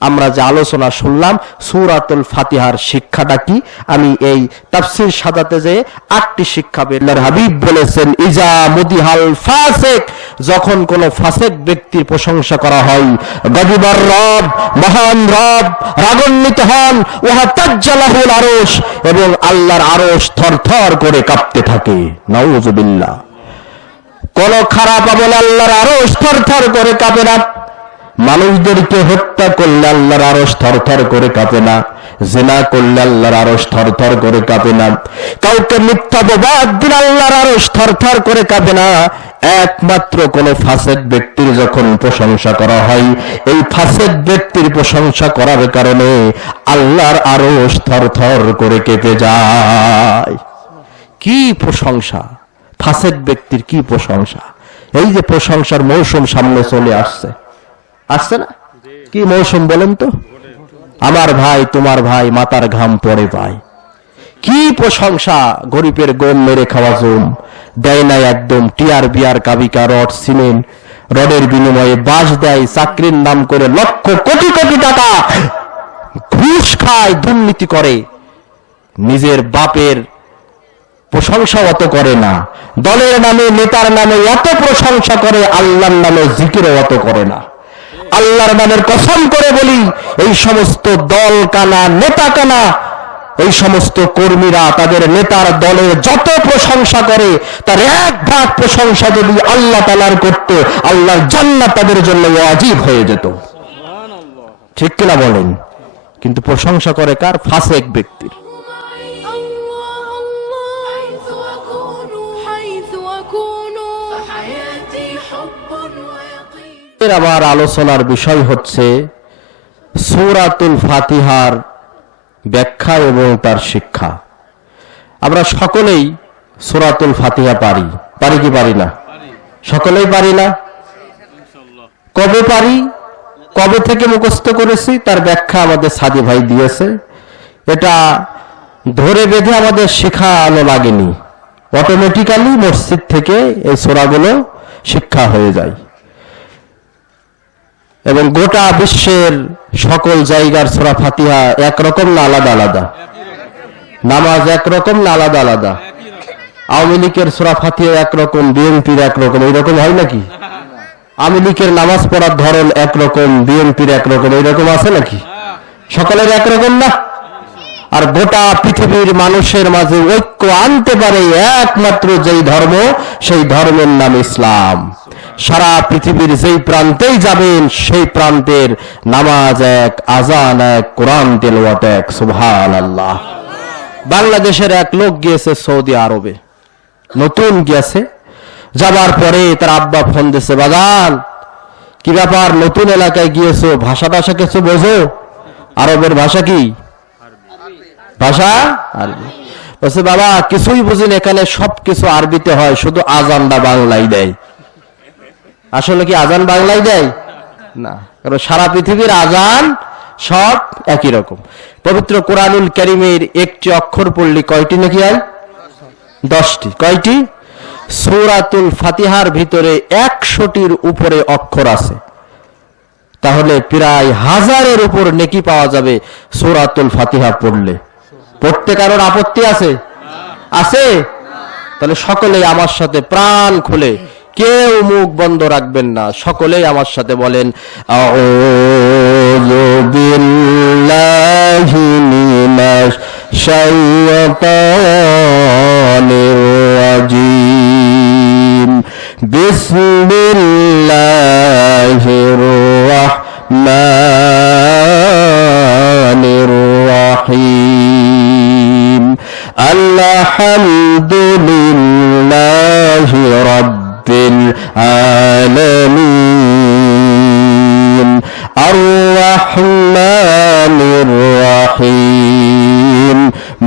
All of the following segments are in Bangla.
আমরা যে আলোচনা শুনলাম সূরাতুল ফাতিহার শিক্ষাটা কি, আমি এই তাফসীর সাজাতে যে 8টি শিক্ষা আল্লাহর হাবিব বলেছেন, ইজা মুদিহাল ফাসিক, যখন কোন ফাসিক ব্যক্তির প্রশংসা করা হয়, গদিবার রব, মহান রব রাগান্বিত হন, ওয়া তাজ্জালাহুল আরশ, এবং আল্লাহর আরশ থরথর করে কাঁপতে থাকে। নাউযুবিল্লাহ। কোন খারাপ আমলে আল্লাহর আরশ থরথর করে কাঁপে না। মানুষদেরকে হত্যা করলে আল্লাহর আরশ থরথর করে কাঁপে না, জিনা করলে আল্লাহর আরশ থরথর করে কাঁপে না, কাউকে মিথ্যা অপবাদ দিলে আল্লাহর আরশ থরথর করে কাঁপে না। একমাত্র কোন ফাসিক ব্যক্তির যখন প্রশংসা করা হয়, এই ফাসিক ব্যক্তির প্রশংসা করার কারণে আল্লাহর আরশ থরথর করে কেঁপে যায়। কি প্রশংসা! ফাসিক ব্যক্তির কি প্রশংসা! এই যে প্রশংসার মৌসুম সামনে চলে আসছে, আসছে না? কি মৌসুম বলেন তো? আমার ভাই তোমার ভাই মাথার ঘাম পড়ে পায়। কি প্রশংসা! গরিবের গম মেরে খাওয়া জম দেয় না একদম, টিয়ার বিয়ার কাবিকা রড সিমেন্ট রডের বিনিময়ে বাস দেয়, চাকরির নাম করে লক্ষ কোটি কোটি টাকা ঘুষ খায়, দুর্নীতি করে। নিজের বাপের প্রশংসা অত করে না, দলের নামে নেতার নামে এত প্রশংসা করে, আল্লাহর নামে জিকিরও অত করে না। আল্লাহর নামের কসম করে বলি, এই সমস্ত দল কানা নেতা কানা এই সমস্ত কর্মীরা তাদের নেতার দলে যত প্রশংসা করে, তার 1 ভাগ প্রশংসা যদি আল্লাহ তাআলার করত, আল্লাহর জান্নাত তাদের জন্য ওয়াজিব হয়ে যেত। ঠিক কিনা বলেন? কিন্তু প্রশংসা করে কার? ফাসিক ব্যক্তির। আমার আলোচনার বিষয় হচ্ছে সূরাতুল ফাতিহার ব্যাখ্যা এবং তার শিক্ষা। আমরা সকলেই সূরাতুল ফাতিহা পারি, পারি কি পারি না? সকলেই পারি না? কবে পারি, কবে থেকে মুখস্থ করেছি, তার ব্যাখ্যা আমাদের সাদি ভাই দিয়েছে। এটা ধরে বেঁধে আমাদের শেখানো লাগেনি, অটোমেটিক্যালি মসজিদ থেকে এই সূরাগুলো শিক্ষা হয়ে যায়। এবং গোটা বিশ্বের সকল জায়গার সূরা ফাতিহা একরকম না আলাদা আলাদা? নামাজ একরকম না আলাদা আলাদা? আওয়ামী লীগের সূরা ফাতিহা একরকম, বিএনপির একরকম, এইরকম হয় নাকি? আওয়ামী লীগের নামাজ পড়ার ধরন একরকম, বিএনপির একরকম, এইরকম আছে নাকি? সকলের একরকম না। আর গোটা পৃথিবীর মানুষের মাঝে ঐক্য আনতে পারে একমাত্র যেই ধর্ম, সেই ধর্মের নাম ইসলাম। সারা পৃথিবীর যেই প্রান্তেই যাবেন, সেই প্রান্তের নামাজ এক, আজান এক, কোরআন তেলাওয়াত এক। সুবহানাল্লাহ। বাংলাদেশের এক লোক গিয়েছে সৌদি আরবে, নতুন গিয়েছে। যাবার পরে তার আব্বা ফোন দিয়েছে, বাজান কি ব্যাপার, নতুন এলাকায় গিয়েছো, ভাষা কিছু বোঝো? আরবের ভাষা কি ভাষা? আরবি। বলছে, বাবা কিছুই বুঝিনি, এখানে সবকিছু আরবিতে হয়, শুধু আজানটা বাংলায় দেয়। আসলে কি আজান বাংলায় দেয়? না, কারণ সারা পৃথিবীর আজান সব একই রকম। পবিত্র কোরআনুল কারীমের একটি অক্ষর পড়লে কয়টি নাকি হয়? 10টি। কয়টি? সূরাতুল ফাতিহার ভিতরে 100টির উপরে অক্ষর আছে। তাহলে প্রায় 1000-এর উপর নেকি পাওয়া যাবে সূরাতুল ফাতিহা পড়লে। পড়তে কারোর আপত্তি আছে? আছে? তাহলে সকলেই আমার সাথে প্রাণ খুলে, কেউ মুখ বন্ধ রাখবেন না, সকলেই আমার সাথে বলেন, আউযু বিল্লাহি মিনাশ শাইতানির রাজীম, বিসমিল্লাহির রাহমানির রাহিম, আলহামদুলিল্লাহি রাব্বিল আলামিন, আর-রাহমানির রাহিম,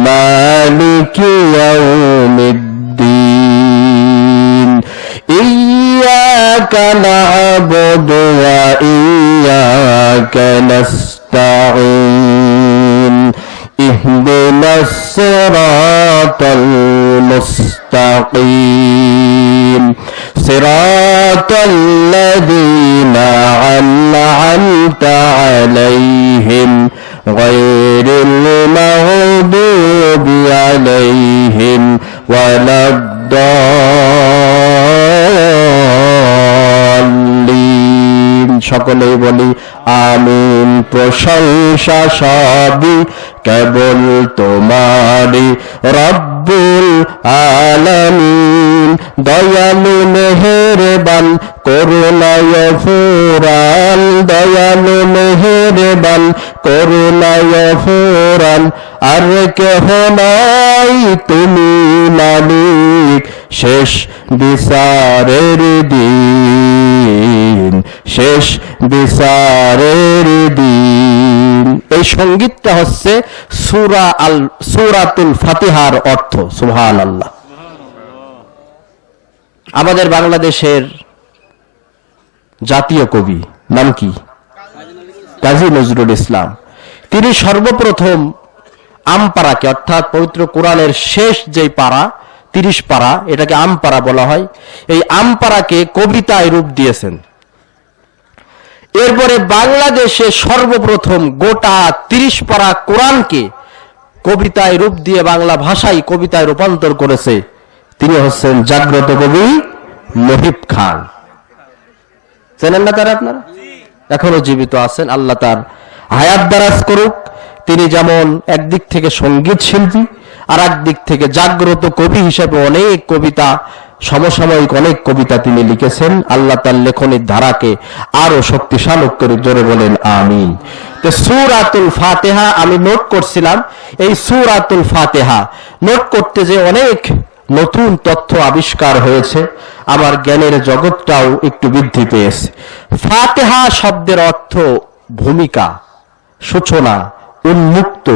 মালিকি ইয়াউমিদ্দিন, ইয়্যাকা না'বুদু ওয়া ইয়্যাকা নাস্তাঈন, ইহদিনাস সিরাতাল মুস্তাকিম সিরাতাল্লাযীনা আন'আমতা আলাইহিম গায়রিল মাগদুবি আলাইহিম ওয়ালাদ-দাল্লিন। সকলেই বলি আমিন। প্রশংসা সবই কেবল তোমারই রব্বুল আলামিন। দয়ালু মেহেরবান করুণায় ফুরান, দয়ালু মেহেরবান করুণায় ফুরান। আর কেহ নাই তুমি মালিক শেষ বিচারের দিন, শেষ বিচারের দিন। এই সঙ্গীতটা হচ্ছে সূরাতুল ফাতিহার অর্থ। সুবহানাল্লাহ। আমাদের বাংলাদেশের জাতীয় কবি নাম কি? কাজী নজরুল ইসলাম। তিনি সর্বপ্রথম আমপারাকে, অর্থাৎ পবিত্র কোরআনের শেষ যেই পারা 30 পারা, এটাকে আমপারা বলা হয়, এই আমপারাকে কবিতায় রূপ দিয়েছেন। এরপরে বাংলাদেশে সর্বপ্রথম গোটা 30 পারা কোরআনকে কবিতায় রূপ দিয়ে বাংলা ভাষায় কবিতায় রূপান্তর করেছে তিনি হচ্ছেন জাগ্রত কবি মহিব খান। জানেন না তারা? আপনারা এখনো জীবিত আছেন, আল্লাহ তার হায়াত দারাজ করুক। তিনি যেমন একদিক থেকে সঙ্গীত শিল্পী, আর একদিক থেকে জাগ্রত কবি হিসেবে অনেক কবিতা, সমসাময়িক অনেক কবিতা তিনি লিখেছেন। আল্লাহ তার লেখনের ধারাকে আরো শক্তিশালী করে, জোরে বলেন আমিন। তো সূরাতুল ফাতিহা আমি নোট করছিলাম, এই সূরাতুল ফাতিহা নোট করতে যে অনেক নতুন তথ্য আবিষ্কার হয়েছে, আমার জ্ঞানের জগৎটাও একটু বৃদ্ধি পেয়েছে। ফাতিহা শব্দের অর্থ ভূমিকা, সূচনা, উন্মুক্ত,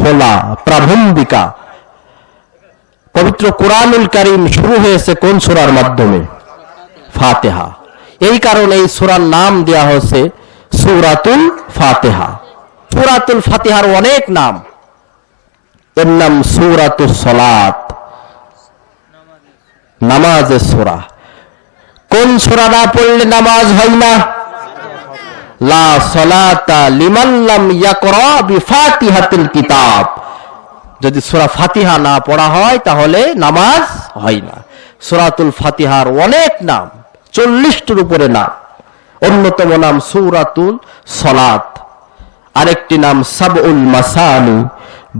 খোলা, প্রারম্ভিকা। পবিত্র কোরআনুল কারীম শুরু হয়েছে কোন সূরার মাধ্যমে? ফাতিহা। এই কারণে এই সূরার নাম দেয়া হয়েছে সূরাতুল ফাতিহা। সূরাতুল ফাতিহার অনেক নাম। এর নাম সূরাতুস সালাত, নামাজের সূরা। কোন সূরা না পড়লে নামাজ হয় না? লা সালাতা লিমান লাম ইয়াকরা বিফাতিহাতিল কিতাব। যদি সূরা ফাতিহা না পড়া হয় তাহলে নামাজ হয় না। সূরাতুল ফাতিহার অনেক নাম, 40টার উপরে নাম। অন্যতম নাম সূরাতুল সালাত, আরেকটি নাম সাবউল মাসানি,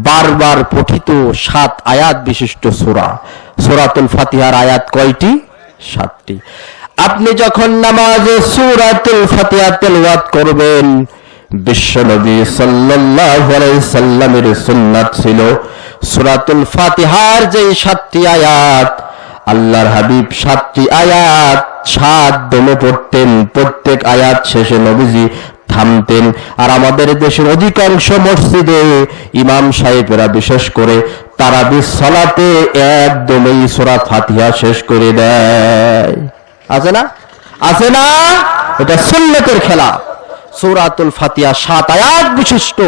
বারবার পঠিত 7 আয়াত বিশিষ্ট সূরা। সূরাতুল ফাতিহার আয়াত কয়টি? 7টি। আপনি যখন নামাজে সূরাতুল ফাতিহা তেলাওয়াত করবেন, বিশ্বনবী সাল্লাল্লাহু আলাইহি সাল্লামের সুন্নাত ছিল সূরাতুল ফাতিহার যে 7টি আয়াত, আল্লাহর হাবিব 7টি আয়াত 7 দমে পড়তেন। প্রত্যেক আয়াত শেষে নবীজি থামতেন। আর আমাদের দেশের অধিকাংশ মসজিদে ইমাম সাহেবেরা বিশেষ করে তারাবির সালাতে একদমই সূরা ফাতিহা শেষ করে দেয়। আছে না? আছে না? এটা সুন্নতের খেলাফ। সূরাতুল ফাতিহা 7 আয়াত বিশিষ্ট,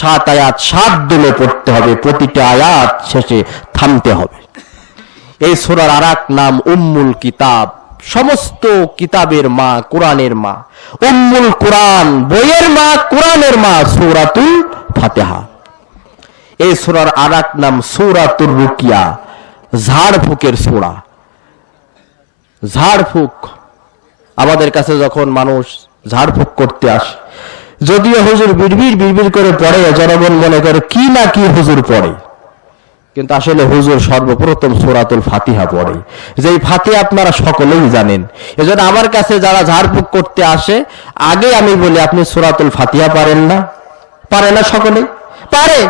7 আয়াত 7 দমে পড়তে হবে, প্রতিটা আয়াত শেষে থামতে হবে। এই সূরার আরেক নাম উম্মুল কিতাব, সমস্ত কিতাবের মা, কোরআনের মা। উম্মুল কোরআন, বইয়ের মা, কোরআনের মা সূরাতুল ফাতিহা। এই সূরার আরেক নাম সূরাতুর রুকিয়া, ঝাড়ফুঁকের সূরা। ঝাড়ফুঁক, আমাদের কাছে যখন মানুষ ঝাড়ফুঁক করতে আসে, যদিও হুজুর বিড়বিড় বিড়বিড় করে পড়ে, জনগণ মনে করে কি না কি হুজুর পড়ে, কিন্তু আসলে হুজুর সর্বপ্রথম সূরাতুল ফাতিহা পড়ে। যেই ফাতিহা আপনারা সকলেই জানেন। এজন্য আমার কাছে যারা ঝাড়ফুঁক করতে আসে, আগে আমি বলি আপনি সূরাতুল ফাতিহা পারেন না? পারে না? সকলেই পারে।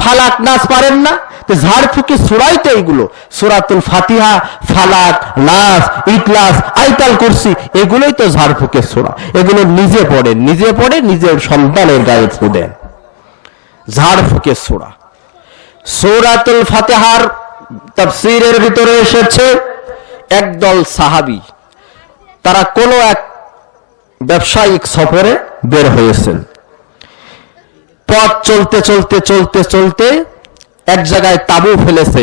ফালাক নাস পারেন না? তো ঝাড়ফুঁকের সূরাই তো এইগুলো, সূরাতুল ফাতিহা, ফালাক, নাস, ইখলাস, আয়াতুল কুরসি, এগুলোই তো ঝাড়ফুঁকের সূরা। এগুলো নিজে পড়েন, নিজে পড়ে নিজের সন্তানের গায়ে ফু দেন। ঝাড়ফুঁকের সূরা। সূরাতুল ফাতিহার তাফসীরের ভিতরে এসেছে একদল সাহাবী, তারা কোনো এক ব্যবসায়িক সফরে বের হয়েছেন। পথ চলতে চলতে চলতে চলতে এক জায়গায় তাঁবু ফেলেছে।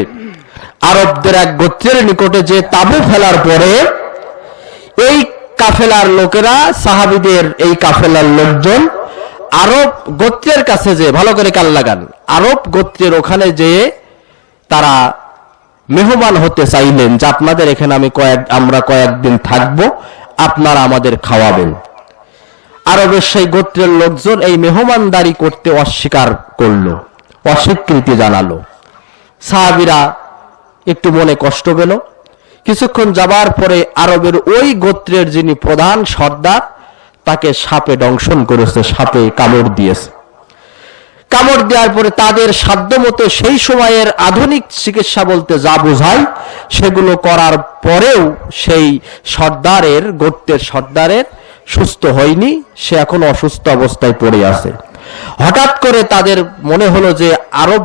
আরবদের এক গোত্রের নিকটে যে তাঁবু ফেলার পরে এই কাফেলার লোকেরা, সাহাবীদের এই কাফেলার লোকজন আরব গোত্রের কাছে যে, ভালো করে কান লাগান, আরব গোত্রের ওখানে যে তারা মেহমান হতে চাইলেন যে আপনাদের এখানে আমরা কয়েকদিন থাকবো, আপনারা আমাদের খাওয়াবেন। আরবের সেই গোত্রের লোকজন এই মেহমানদারি করতে অস্বীকার করলো, অস্বীকৃতি জানালো। সাহাবীরা একটু মনে কষ্ট পেল। কিছুক্ষণ যাবার পরে আরবের ওই গোত্রের যিনি প্রধান সর্দার, তাকে সাপে দংশন করেছে, সাপে কামড় দিয়েছে। কামড় দেওয়ার পরে তাদের সাধ্যমতো সেই সময়ের আধুনিক চিকিৎসা বলতে যা বোঝায় সেগুলো করার পরেও সেই সর্দারের, গোত্রের সর্দারের সুস্থ হয়নি, সে এখন অসুস্থ অবস্থায় পড়ে আছে। হঠাৎ করে তাদের মনে হলো যে আরব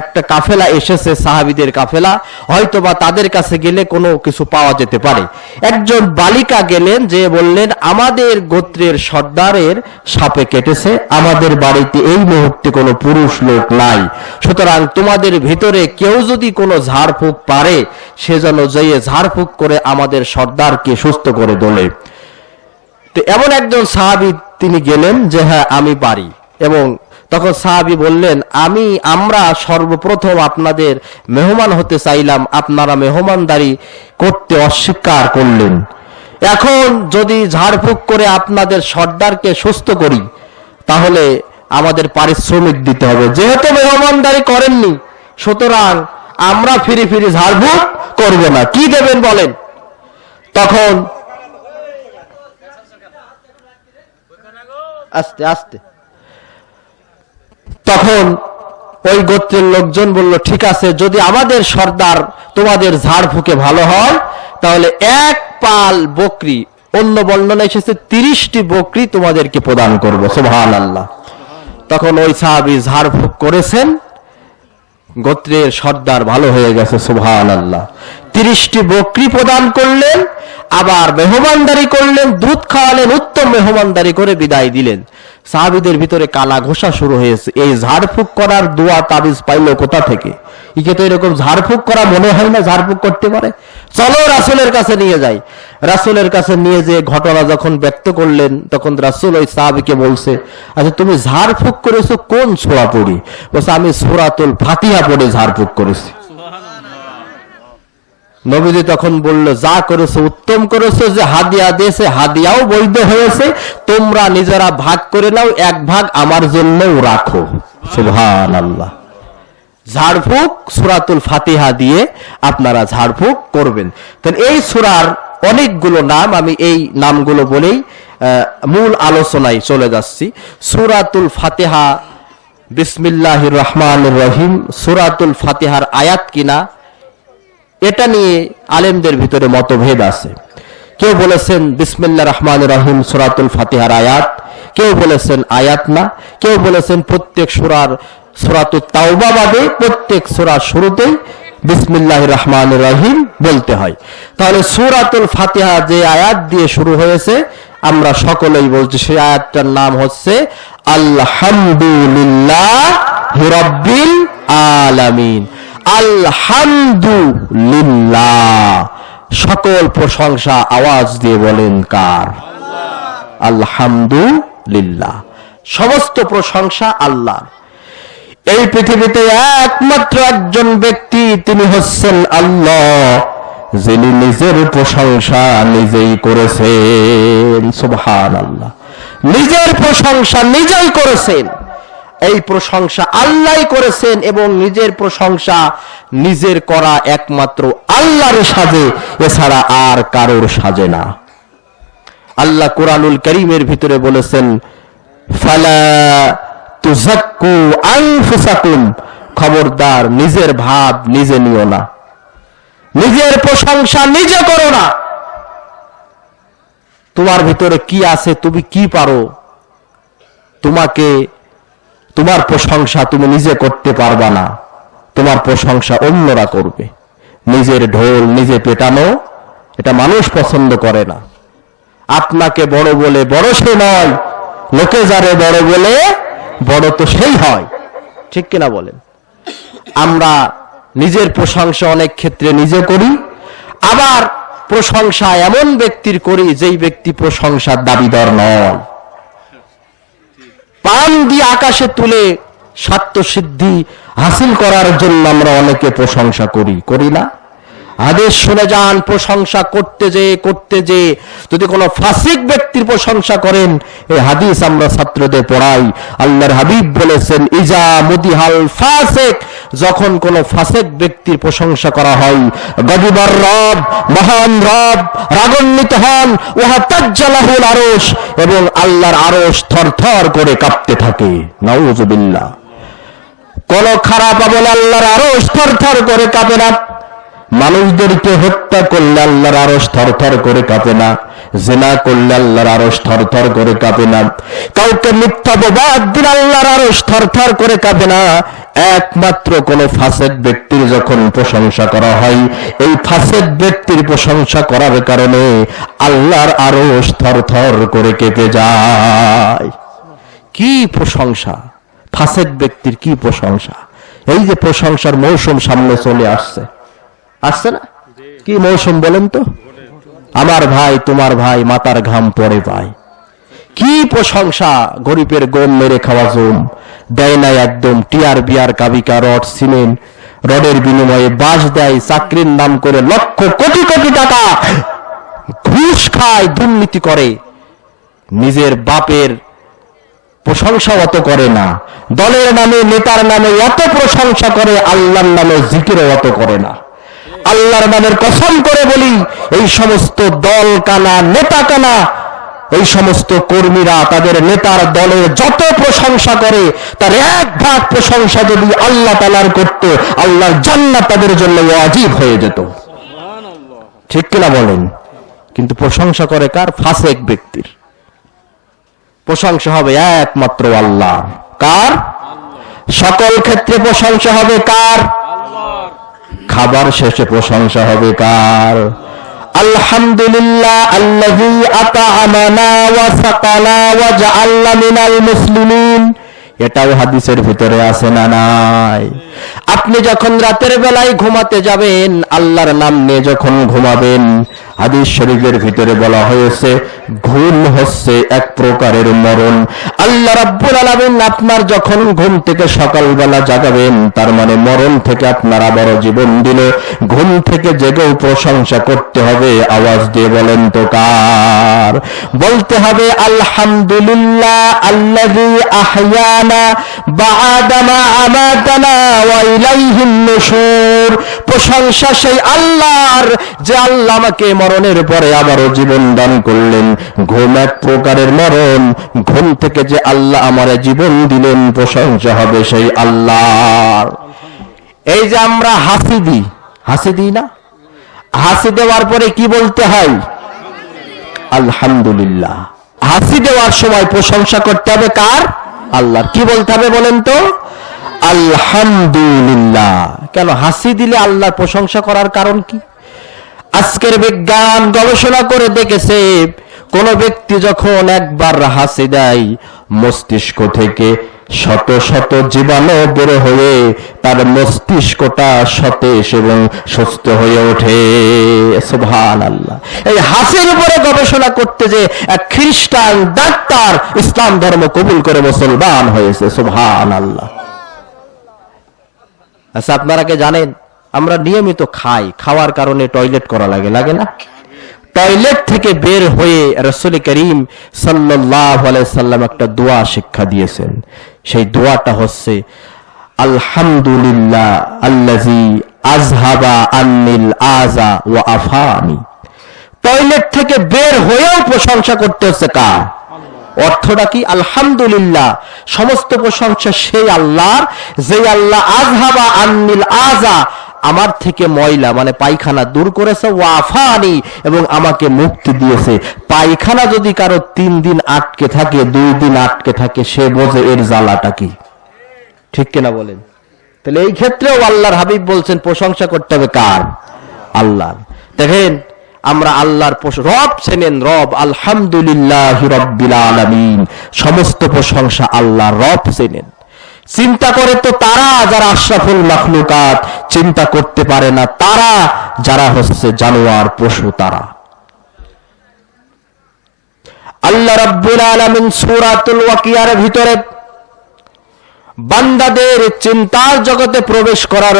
একটা কাফেলা এসেছে, সাহাবীদের কাফেলা, হয়তোবা তাদের কাছে গেলে কোনো কিছু পাওয়া যেতে পারে। একজন বালিকা গেলেন, যে বললেন আমাদের গোত্রের সর্দারের সাপে কেটেছে, আমাদের বাড়িতে এই মুহূর্তে কোনো পুরুষ লোক নাই, সুতরাং তোমাদের ভিতরে কেউ যদি কোনো ঝাড়ফুঁক পারে সে যেন যেয়ে ঝাড়ফুঁক করে আমাদের সর্দারকে সুস্থ করে তোলে। তো এমন একজন সাহাবী তিনি গেলেন যে হ্যাঁ আমি পারি। এবং তখন সাহাবী বললেন আমরা সর্বপ্রথম আপনাদের মেহমান হতে চাইলাম, আপনারা মেহমানদারি করতে অস্বীকার করলেন। এখন যদি ঝাড়ফুঁক করে আপনাদের সর্দারকে সুস্থ করি তাহলে আমাদের পারিশ্রমিক দিতে হবে, যেহেতু মেহমানদারি করেননি সুতরাং আমরা ফিরি ফিরি ঝাড়ফুঁক করব না, কি দেবেন বলেন? তখন আস্তে আস্তে তখন ওই গোত্রের লোকজন বলল ঠিক আছে, যদি আমাদের সর্দার তোমাদের ঝাড়ফুঁকে ভালো হয় তাহলে এক পাল বকরি, অন্য বর্ণনা এসেছে 30টি বকরি তোমাদেরকে প্রদান করব। সুবহানাল্লাহ। তখন ওই সাহাবী ঝাড়ফুঁক করেছেন, গোত্রের সর্দার ভালো হয়ে গেছে। সুবহানাল্লাহ। 30টি বকরি প্রদান করলেন, আবার মেহমানদারি করলেন, দুধ খাওয়ালেন, উত্তম মেহমানদারি করে বিদায় দিলেন। সাহাবীদের ভিতরে কালা ঘোষা শুরু হয়েছে, এই ঝাড়ফুঁক করার দোয়া তাবিজ পাইলো কোথা থেকে? একে তো এরকম ঝাড়ফুঁক করা মনে হয় না ঝাড়ফুঁক করতে পারে। চলো রাসূলের কাছে নিয়ে যাই। রাসূলের কাছে নিয়ে যে ঘটনা যখন ব্যক্ত করলেন তখন রাসূল ওই সাহাবীকে বলছে, আচ্ছা তুমি ঝাড়ফুঁক করেছো কোন সূরা পড়ি? বলছে আমি সূরাতুল ফাতিহা পড়ে ঝাড়ফুঁক করেছি। নবীজি তখন বলল, যা করেছো উত্তম করেছো, যে হাদিয়া দিয়েছে হাদিয়াও বৈধ হয়েছে, তোমরা নিজেরা ভাগ করে নাও, এক ভাগ আমার জন্যও রাখো। সুবহানাল্লাহ। ঝাড়ফুঁক সূরাতুল ফাতিহা দিয়ে আপনারা ঝাড়ফুঁক করবেন। তাহলে এই সূরার অনেকগুলো নাম, আমি এই নামগুলো বলেই মূল আলোচনায় চলে যাচ্ছি। সূরাতুল ফাতিহা, বিসমিল্লাহির রহমানির রহিম, সূরাতুল ফাতিহার আয়াত কিনা এটা নিয়ে আলেমদের ভিতরে মতভেদ আছে। কেউ বলেছেন বিসমিল্লাহির রহমানির রহিম সূরাতুল ফাতিহার আয়াত, কেউ বলেছেন আয়াত না, কেউ বলেছেন প্রত্যেক সূরার সূরাতুত তাওবা বাদে প্রত্যেক সূরার শুরুতেই বিসমিল্লাহির রহমানির রহিম বলতে হয়। তাহলে সূরাতুল ফাতিহা যে আয়াত দিয়ে শুরু হয়েছে আমরা সকলেই বলছি সেই আয়াতটার নাম হচ্ছে আলহামদুলিল্লাহি রাব্বিল আলামিন। আলহামদুলিল্লাহ, সকল প্রশংসা আওয়াজ দিয়ে বলেন কার? আলহামদুলিল্লাহ, সমস্ত প্রশংসা আল্লাহ। এই পৃথিবীতে একমাত্র একজন ব্যক্তি, তিনি হচ্ছেন আল্লাহ, যিনি নিজের প্রশংসা নিজেই করেছেন। সুবহানাল্লাহ। নিজের প্রশংসা নিজেই করেছেন। এই প্রশংসা আল্লাহই করেছেন এবং নিজের প্রশংসা নিজের করা একমাত্র আল্লাহর সাজে, এছাড়া আর কারোর সাজে না। আল্লাহ কুরআনুল কারীমের ভিতরে বলেছেন, ফালা তুযাক্কু আনফুসাকুম, খবরদার নিজের ভাব নিজে নিও না, নিজের প্রশংসা নিজে করো না। তোমার ভিতরে কি আছে, তুমি কি পারো, তোমার প্রশংসা তুমি নিজে করতে পারবা না, তোমার প্রশংসা অন্যরা করবে। নিজের ঢোল নিজে পেটানো এটা মানুষ পছন্দ করে না। আপনাকে বড় বলে বড় সে নয়, লোকে যারে বড় বলে বড় তো সেই হয়, ঠিক কিনা বলেন? আমরা নিজের প্রশংসা অনেক ক্ষেত্রে নিজে করি, আবার প্রশংসা এমন ব্যক্তির করি যেই ব্যক্তি প্রশংসার দাবিদার নয়। পান দিয়ে আকাশে তুলে স্বার্থসিদ্ধি হাসিল করার জন্য আমরা অনেকে প্রশংসা করি না? হাদিস শুনে যান, প্রশংসা করতে যে যদি কোনো ফাসিক ব্যক্তির প্রশংসা করেন, এই হাদিস আমরা ছাত্রদের পড়াই। আল্লাহর হাবিব বলেছেন, ইজা মুদিহাল ফাসিক, যখন কোনো ফাসিক ব্যক্তির প্রশংসা করা হয়, গদিবার রব, মহান রব রাগান্বিত হন, ওয়া তাজ্জালাহুল আরশ, এবং আল্লাহর আরশ থরথর করে কাঁপতে থাকে। নাউযুবিল্লাহ। কোন খারাপ আমল আল্লাহর আরশ থরথর করে কাঁপে না। মানুষদেরকে হত্যা করলে আল্লাহর আরশ থরথর করে কাঁপে না, জিনা করলে আল্লাহর আরশ থরথর করে কাঁপে না, কাউকে মিথ্যা অপবাদ দিলে আল্লাহর আরশ থরথর করে কাঁপে না। একমাত্র কোন ফাসিক ব্যক্তির যখন প্রশংসা করা হয়, এই ফাসিক ব্যক্তির প্রশংসা করার কারণে আল্লাহর আরশ থরথর করে কেঁপে যায়। কি প্রশংসা! ফাসিক ব্যক্তির কি প্রশংসা! এই যে প্রশংসার মৌসুম সামনে চলে আসছে না? কি মৌসুম বলেন তো? আমার ভাই, তোমার ভাই মাথার ঘাম পড়ে পায়। কি প্রশংসা! গরিবের গম মেরে খাওয়া জম দেয় না একদম, টিয়ার বিয়ার কাবিকা রড সিমেন্ট, রডের বিনিময়ে বাস দেয়, চাকরির নাম করে লক্ষ কোটি কোটি টাকা ঘুষ খায়, দুর্নীতি করে। নিজের বাপের প্রশংসা অত করে না, দলের নামে নেতার নামে এত প্রশংসা করে, আল্লাহর নামে জিকিরও অত করে না। আল্লাহর নামের কসম করে বলি, এই সমস্ত দল কানা, নেতা কানা, এই সমস্ত কর্মীরা তাদের নেতার দলের যত প্রশংসা করে, তার 1 ভাগ প্রশংসা যদি আল্লাহ তাআলার করত, আল্লাহর জান্নাত তাদের জন্য ওয়াজিব হয়ে যেত। ঠিক কিনা বলেন? কিন্তু প্রশংসা করে কার? ফাসিক ব্যক্তির। প্রশংসা হবে একমাত্র আল্লাহ। কার? সকল ক্ষেত্রে প্রশংসা হবে কার? খাবার শেষে প্রশংসা হবে কার? আলহামদুলিল্লাহ আল্লাযী আত'আমানা ওয়া সাকানা ওয়া জাআলনা মিনাল মুসলিমিন। এটাও হাদিসের ভিতরে আছে না নাই? আপনি যখন রাতের বেলায় ঘুমাতে যাবেন, আল্লাহর নাম নিয়ে যখন ঘুমাবেন, হাদিস শরীফের ভিতরে বলা হয়েছে ঘুম হচ্ছে এক প্রকারের মরণ। আল্লাহ রাব্বুল আলামিন আপনার যখন ঘুম থেকে সকালবেলা জাগাবেন, তার মানে মরণ থেকে আপনার আবারও জীবন দিল। ঘুম থেকে জেগেও প্রশংসা করতে হবে। আওয়াজ দিয়ে বলেন তো কার? বলতে হবে আলহামদুলিল্লাহ আল্লাযী আহয়ানা বা'দা মা আমাতানা ওয়া ইলাইহিন নুশুর। প্রশংসা সেই আল্লাহর, যে আল্লাহ আমাকে মরণের পরে আবারও জীবন দান করলেন। ঘুম এক প্রকারের মরণ, ঘুম থেকে যে আল্লাহ আমারে জীবন দিলেন, প্রশংসা হবে সেই আল্লাহর। এই যে আমরা হাসি দিই না? হাসি দেওয়ার পরে কি বলতে হয়? আলহামদুলিল্লাহ। হাসি দেওয়ার সময় প্রশংসা করতে হবে কার? আল্লাহর। কি বলতে হবে বলেন তো? আলহামদুলিল্লাহ। কেন হাসি দিলে আল্লাহর প্রশংসা করার কারণ কি? আজকের বিজ্ঞান গবেষণা করে দেখেছে, কোন ব্যক্তি যখন একবার হাসি দেয়, মস্তিষ্ক থেকে শত শত জীবাণু বের হয়ে তার মস্তিষ্কটা সতেজ এবং সুস্থ হয়ে ওঠে। সুবহানাল্লাহ। এই হাসির উপরে গবেষণা করতে যে এক খ্রিস্টান ডাক্তার ইসলাম ধর্ম কবুল করে মুসলমান হয়েছে। সুবহানাল্লাহ। আচ্ছা, আপনারা কি জানেন আমরা নিয়মিত খাওয়ার কারণে টয়লেট করা লাগে না? টয়লেট থেকে বের হয়ে রাসূল করিম সাল্লাল্লাহু আলাইহি সাল্লাম একটা দোয়া শিক্ষা দিয়েছেন। সেই দোয়াটা হচ্ছে আলহামদুলিল্লাহ আল্লাযী আযহাবা আন্নিল আযা ওয়া আফানি। টয়লেট থেকে বের হয়েও প্রশংসা করতে হচ্ছে কার? অর্থটা কি? আলহামদুলিল্লাহ, সমস্ত প্রশংসা সেই আল্লাহর, যে আল্লাহ আযহাবা আন্নিল আযা, আমার থেকে ময়লা মানে পায়খানা দূর করেছে, ওয়াফানি, এবং আমাকে মুক্তি দিয়েছে। পায়খানা যদি কারো 3 দিন আটকে থাকে, 2 দিন আটকে থাকে, সে বোঝে এর জ্বালাটা কি। ঠিক কিনা বলেন? তাহলে এই ক্ষেত্রেও আল্লাহর হাবিব বলছেন প্রশংসা করতে হবে কার? আল্লাহর। দেখেন আমরা আল্লাহর রব চেনেন, রব আলহামদুলিল্লাহি রাব্বিল আলামিন, সমস্ত প্রশংসা আল্লাহর, রব চেনেন। চিন্তা করে তো তারা যারা আশরাফুল মাখলুকাত, চিন্তা করতে পারে না তারা যারা হচ্ছে জানোয়ার পশু। তারা আল্লাহ রাব্বুল আলামিন সূরাতুল ওয়াকিয়ার ভিতরে বান্দাদের চিন্তার জগতে প্রবেশ করার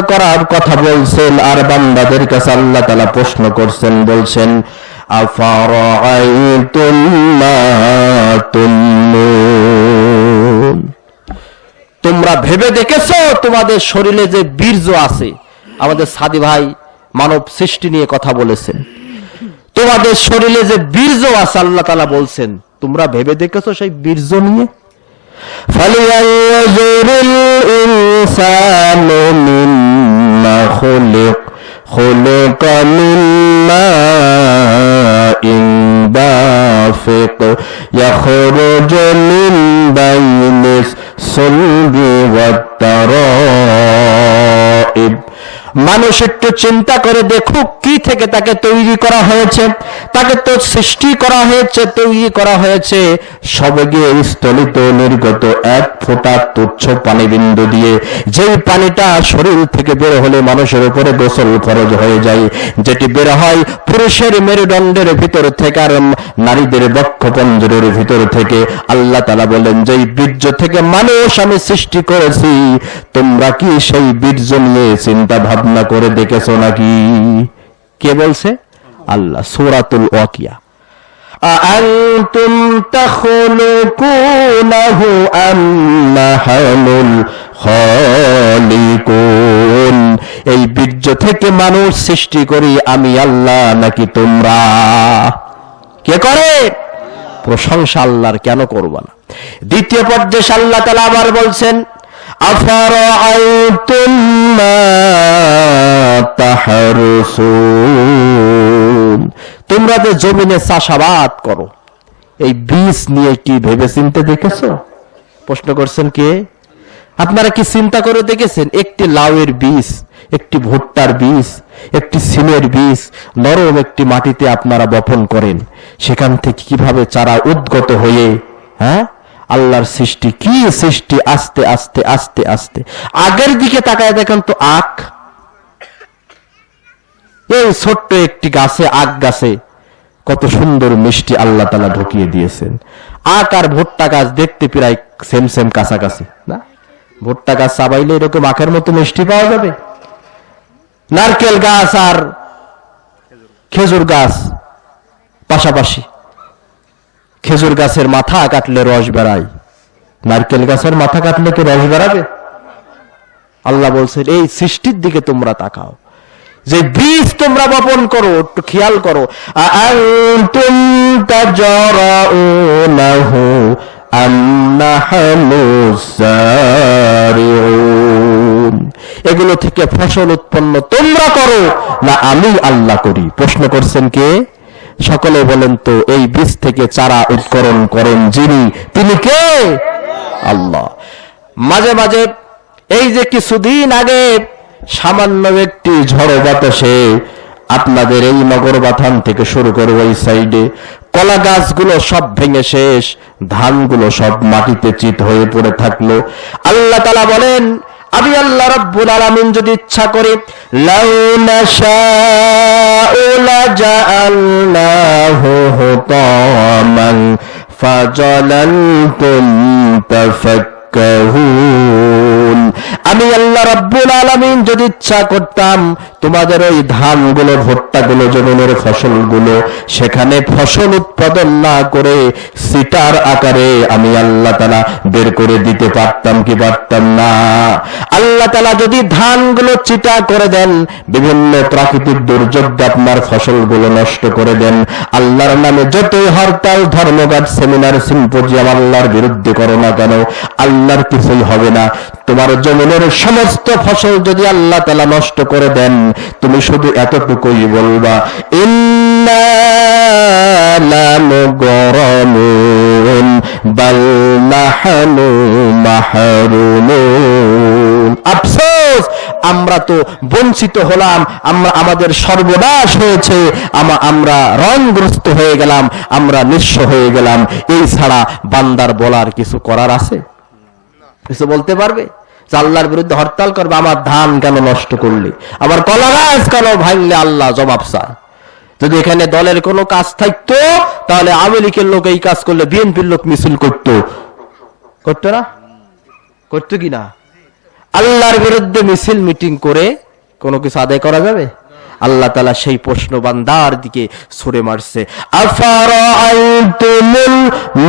কথা বলছেন, আর বান্দাদের কাছে আল্লাহ তাআলা প্রশ্ন করছেন, বলছেন আফারাআইতুম মা তুমনুন, তোমরা ভেবে দেখেছো তোমাদের শরীরে যে বীর্য আছে? আমাদের সাদি ভাই মানব সৃষ্টি নিয়ে কথা বলেছেন, তোমাদের শরীরে যে বীর্য আছে আল্লাহ তাআলা বলছেন তোমরা ভেবে দেখেছো সেই বীর্য নিয়ে? ফালিয়ানজুরিল ইনসানু মিম্মা খুলিকা মিন মাইন দাফিক ইয়াখরুজু মিন বাইনিস সুলবি ওয়াত তারাইব। মানুষ একটু চিন্তা করে দেখুক কি থেকে তাকে তৈরি করা হয়েছে। তাকে তো সৃষ্টি করা হয়েছে, তৈরি করা হয়েছে সবেগে স্থলিত নির্গত এক ফোঁটা তুচ্ছ পানি বিন্দু দিয়ে। যেই পানিটা শরীর থেকে বের হলে মানুষের উপরে গোসল ফরজ হয়ে যায়, যেটি বের হয় পুরুষের মেরুদণ্ডের ভিতর থেকে আর নারীদের বক্ষপঞ্জরের ভিতর থেকে। আল্লাহ তাআলা বলেন যেই বীর্য থেকে মানুষ আমি সৃষ্টি করেছি, তোমরা কি সেই বীর্য নিয়ে চিন্তা ভাবনা করে দেখেছো নাকি? কে বলছে? আল্লাহ। সূরাতুল ওয়াকিয়া। আআনতুম তাখলুকুনাহু আম নাহনুল খালিকুন, এই বীর্য থেকে মানুষ সৃষ্টি করি আমি আল্লাহ নাকি তোমরা? কে করে? প্রশংসা আল্লাহর, কেন করবা না? দ্বিতীয় পর্যায়ে আল্লাহ তাআলা আবার বলছেন আফারাআইতুম মা তাহরুসুন, তোমরা যে জমিনে চাষাবাদ করো এই বীজ নিয়ে কি ভেবে চিন্তে দেখেছো? প্রশ্ন করছেন কে? আপনারা কি চিন্তা করে দেখেছেন একটি লাউয়ের বীজ, একটি ভুট্টার বীজ, একটি সিমের বীজ নরম একটি মাটিতে আপনারা বপন করেন, সেখান থেকে কিভাবে চারা উদ্গত হয়ে আল্লাহর সৃষ্টি, কি সৃষ্টি! আস্তে আস্তে আস্তে আস্তে আগের দিকে তাকায় দেখেন তো আখ, এই ছোট্ট একটি গাছে, আখ গাছে কত সুন্দর মিষ্টি আল্লাহ তাআলা ঢুকিয়ে দিয়েছেন। আখ আর ভুট্টা গাছ দেখতে প্রায় সেম সেম কাছাকাছি না? ভুট্টা গাছ চাবাইলে এরকম আখের মতো মিষ্টি পাওয়া যাবে? নারকেল গাছ আর খেজুর গাছ পাশাপাশি, খেজুর গাছের মাথা কাটলে রস বেরায়, নারকেল গাছের মাথা কাটলে কি রস বেরাবে? আল্লাহ বলছেন এই সৃষ্টির দিকে তোমরা তাকাও, যে বীজ তোমরা বপন করো একটু খেয়াল করো। আনতুম তাজরাউনাহু আম নাহনু যারিউন, এগুলো থেকে ফসল উৎপন্ন তোমরা করো না আমি আল্লাহ করি? প্রশ্ন করছেন কে? সকলে বলেন তো এই বীজ থেকে চারা উৎকরণ করেন যিনি, তিনি কে? আল্লাহ। মাঝে মাঝে এই যে কিছুদিন আগে সামান্য একটি ঝড় বাতাসে আপনাদের এই নগরবাথান থেকে শুরু করে ওই সাইডে কলা গাছগুলো সব ভেঙে শেষ, ধানগুলো সব মাটিতে চিত হয়ে পড়ে থাকলো। আল্লাহ তাআলা বলেন আমি আল্লাহ রাব্বুল আলামিন যদি ইচ্ছা করে লাউ নাশাউ লাজাআলনাহু হুতামান ফাজালালতুম তাফাক্কাহুন, আমি আল্লাহ রাব্বুল আলামিন যদি ইচ্ছা করতাম তোমাদের ওই ধানগুলো, ভুট্টাগুলো, জমিনের ফসলগুলো সেখানে ফসল উৎপাদন না করে সিটার আকারে আমি আল্লাহ তাআলা বের করে দিতে পারতাম কি পারতাম না? আল্লাহ তাআলা যদি ধানগুলো চিটা করে দেন, বিভিন্ন প্রাকৃতিক দুর্যোগ আপনার ফসলগুলো নষ্ট করে দেন, আল্লাহর নামে যতই হরতাল, ধর্মঘট, সেমিনার, সিম্পোজিয়াম আল্লাহর বিরুদ্ধে করো না কেন, আল্লাহর কিছুই হবে না। তোমার জমিনের সমস্ত ফসল যদি আল্লাহ তাআলা নষ্ট করে দেন, তুমি শুধু এতটুকুই বলবা ইন্না লামুগরামুন বাল নাহনু মাহরুমুন, আফসোস আমরা তো বঞ্চিত হলাম, আমাদের সর্বনাশ হয়েছে, আমরা রংগ্রস্ত হয়ে গেলাম, আমরা নিঃস্ব হয়ে গেলাম। এই ছাড়া বান্দার বলার কিছু করার আছে? কিছু বলতে পারবে? আল্লাহর বিরুদ্ধে হরতাল করবে, আমার ধান কেন নষ্ট করলে, আমার কলা গাছ কেন ভাঙলে? আল্লাহ জবাব চায়। যদি এখানে দলের কোনো কাজ থাকতো তাহলে আওয়ামী লীগের লোক এই কাজ করলে বিএনপির লোক মিছিল করতো না? করতো কিনা? আল্লাহর বিরুদ্ধে মিছিল মিটিং করে কোনো কিছু আদায় করা যাবে? আল্লাহ তাআলা সেই প্রশ্ন বান্দার দিকে ছুড়ে মারছে, আফারাআইতুমুল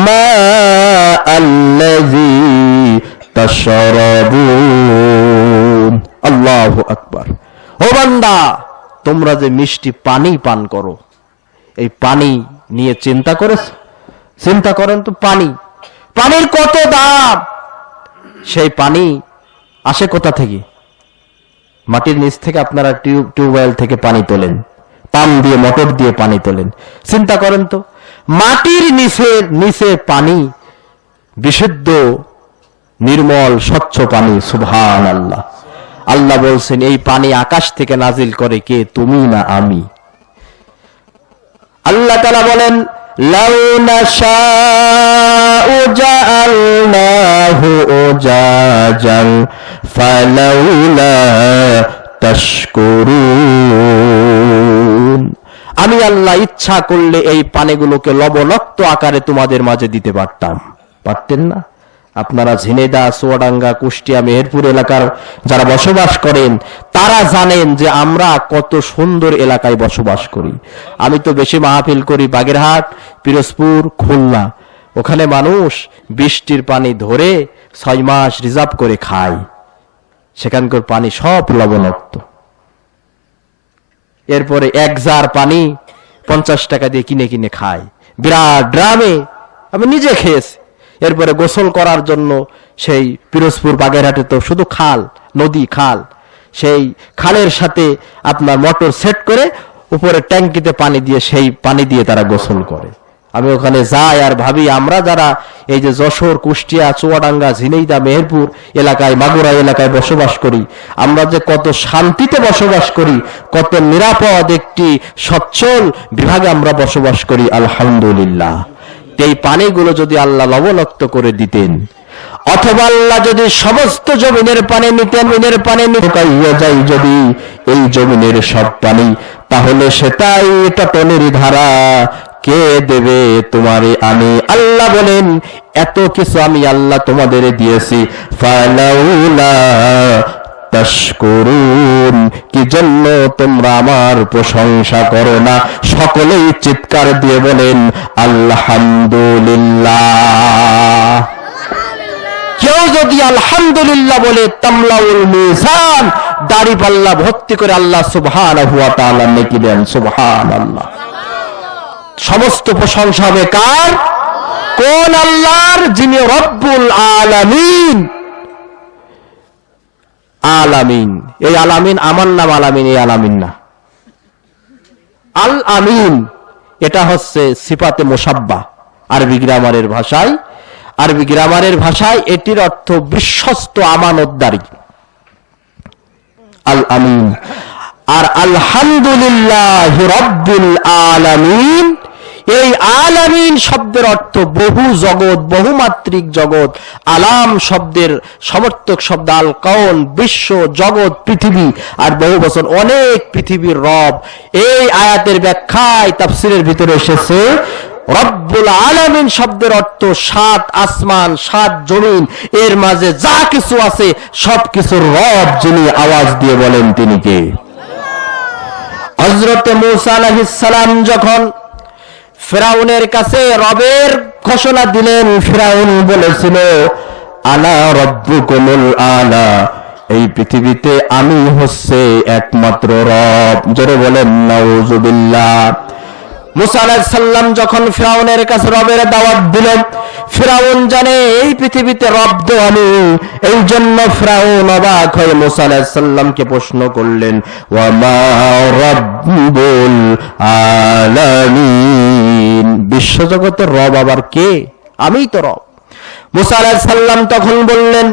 মাআল্লাযী তাশরাবুন। আল্লাহু আকবার। ও বান্দা, তোমরা যে মিষ্টি পানি পান করো, এই পানি নিয়ে চিন্তা করেছো? চিন্তা করেন তো, পানির কত দাম। সেই পানি আসে কোথা থেকে? মাটির নিচ থেকে আপনারা টিউবওয়েল থেকে পানি তোলেন, পাম্প দিয়ে মোটর দিয়ে পানি তোলেন। চিন্তা করেন তো, মাটির নিচে পানি, বিশুদ্ধ নির্মল স্বচ্ছ পানি। সুবহানাল্লাহ। আল্লাহ বলছেন এই পানি আকাশ থেকে নাজিল করে কে? তুমি না আমি। আল্লাহ তাআলা বলেন, লাউ নাশাউ জাআলনাহু উজাজান ফালাউলা তাশকুরুন। আমি আল্লাহ ইচ্ছা করলে এই পানিগুলোকে লবণাক্ত আকারে তোমাদের মাঝে দিতে পারতাম। পারতেন না? আপনারা ঝিনেদা, চুয়াডাঙ্গা, কুষ্টিয়া, মেহেরপুর এলাকার যারা বসবাস করেন তারা জানেন যে আমরা কত সুন্দর এলাকায় বসবাস করি। আমি তো বেশি মাহফিল করি বাগেরহাট, পিরোজপুর, খুলনা। ওখানে মানুষ বৃষ্টির পানি ধরে 6 মাস রিজার্ভ করে খায়। সেখানকার পানি সব লবণাক্ত। এরপরে 1 জার পানি 50 টাকা দিয়ে কিনে খায়, বিরাট ড্রামে। আমি নিজে খেয়েছি। এরপরে গোসল করার জন্য সেই পিরোজপুর, বাগেরহাটে তো শুধু খাল, নদী, খাল। সেই খালের সাথে আপনার মোটর সেট করে উপরে ট্যাঙ্কিতে পানি দিয়ে, সেই পানি দিয়ে তারা গোসল করে। আমি ওখানে যাই আর ভাবি, আমরা যারা এই যে যশোর, কুষ্টিয়া, চুয়াডাঙ্গা, ঝিনাইদহ, মেহেরপুর এলাকায়, মাগুরা এলাকায় বসবাস করি, আমরা যে কত শান্তিতে বসবাস করি, কত নিরাপদ একটি সচ্ছল বিভাগে আমরা বসবাস করি। আলহামদুলিল্লাহ। এই পানিগুলো যদি আল্লাহ লবণাক্ত করে দিতেন, অথবা আল্লাহ যদি সমস্ত জমিনের পানি নিতেন, যায় যদি এই জমিনের সব পানি, তাহলে সেটাই টটনের ধারা। কে দেবে তোমারে? আমি আল্লাহ বলেন, এত কিছু আমি আল্লাহ তোমাদের দিয়েছি। ফালাউলা তাশকুরুন, কি জন্য তোমরা আমার প্রশংসা করো না? সকলেই চিৎকার দিয়ে বলেন আলহামদুলিল্লাহ। কেউ যদি আলহামদুলিল্লাহ বলে, তামলাউল মিজান, দাড়ি পাল্লা ভর্তি করে আল্লাহ সুবহানাহু ওয়া তাআলা নেকি দেন। সুবহানাল্লাহ। সমস্ত প্রশংসা হবে কার? কোন আল্লাহর? যিনি রব্বুল আলামিন। আলামিন, এই আলামিন আমার নাম আলামিন, এই আলামিন না। আল আমিন এটা হচ্ছে সিফাতে মুসাব্বা আরবি গ্রামারের ভাষায় এটির অর্থ বিশ্বস্ত, আমানতদারি। আল আমিন। আর আলহামদুলিল্লাহ রাব্বিল আলামিন, এই আলামিন শব্দের অর্থ বহু জগৎ, বহুমাত্রিক জগৎ। আলাম শব্দের সমর্থক শব্দ আল কাউন, বিশ্ব, জগৎ, পৃথিবী। আর বহু বছর অনেক পৃথিবীর রব। এই আয়াতের ব্যাখ্যায় তাফসীরের ভিতরে এসেছে রব্বুল আলামিন শব্দের অর্থ 7 আসমান, 7 জমিন, এর মাঝে যা কিছু আছে সবকিছুর রব যিনি। আওয়াজ দিয়ে বলেন তিনি কে? হযরত মূসা আলাইহিস সালাম যখন ফিরাউনের কাছে রবের ঘোষণা দিলেন, ফিরাউন বলেছিল আনা রাব্বুকুমুল আলা, এই পৃথিবীতে আমি হচ্ছে একমাত্র রব। জোরে বলেন নাউযুবিল্লাহ। মুসা আলাইহিস সালাম যখন ফিরাউনের কাছে রবের দাওয়াত দিলেন, ফিরাউন জানে এই পৃথিবীতে রব তো আমি। এই জন্য ফিরাউন অবাক হয়ে মুসা আলাইহিস সালামকে প্রশ্ন করলেন, ওয়া মা রাব্বুল আলামিন, বিশ্বজগতের রব আবার কে? আমিই তো রব। মুসা আলাইহিস সালাম তখন বললেন,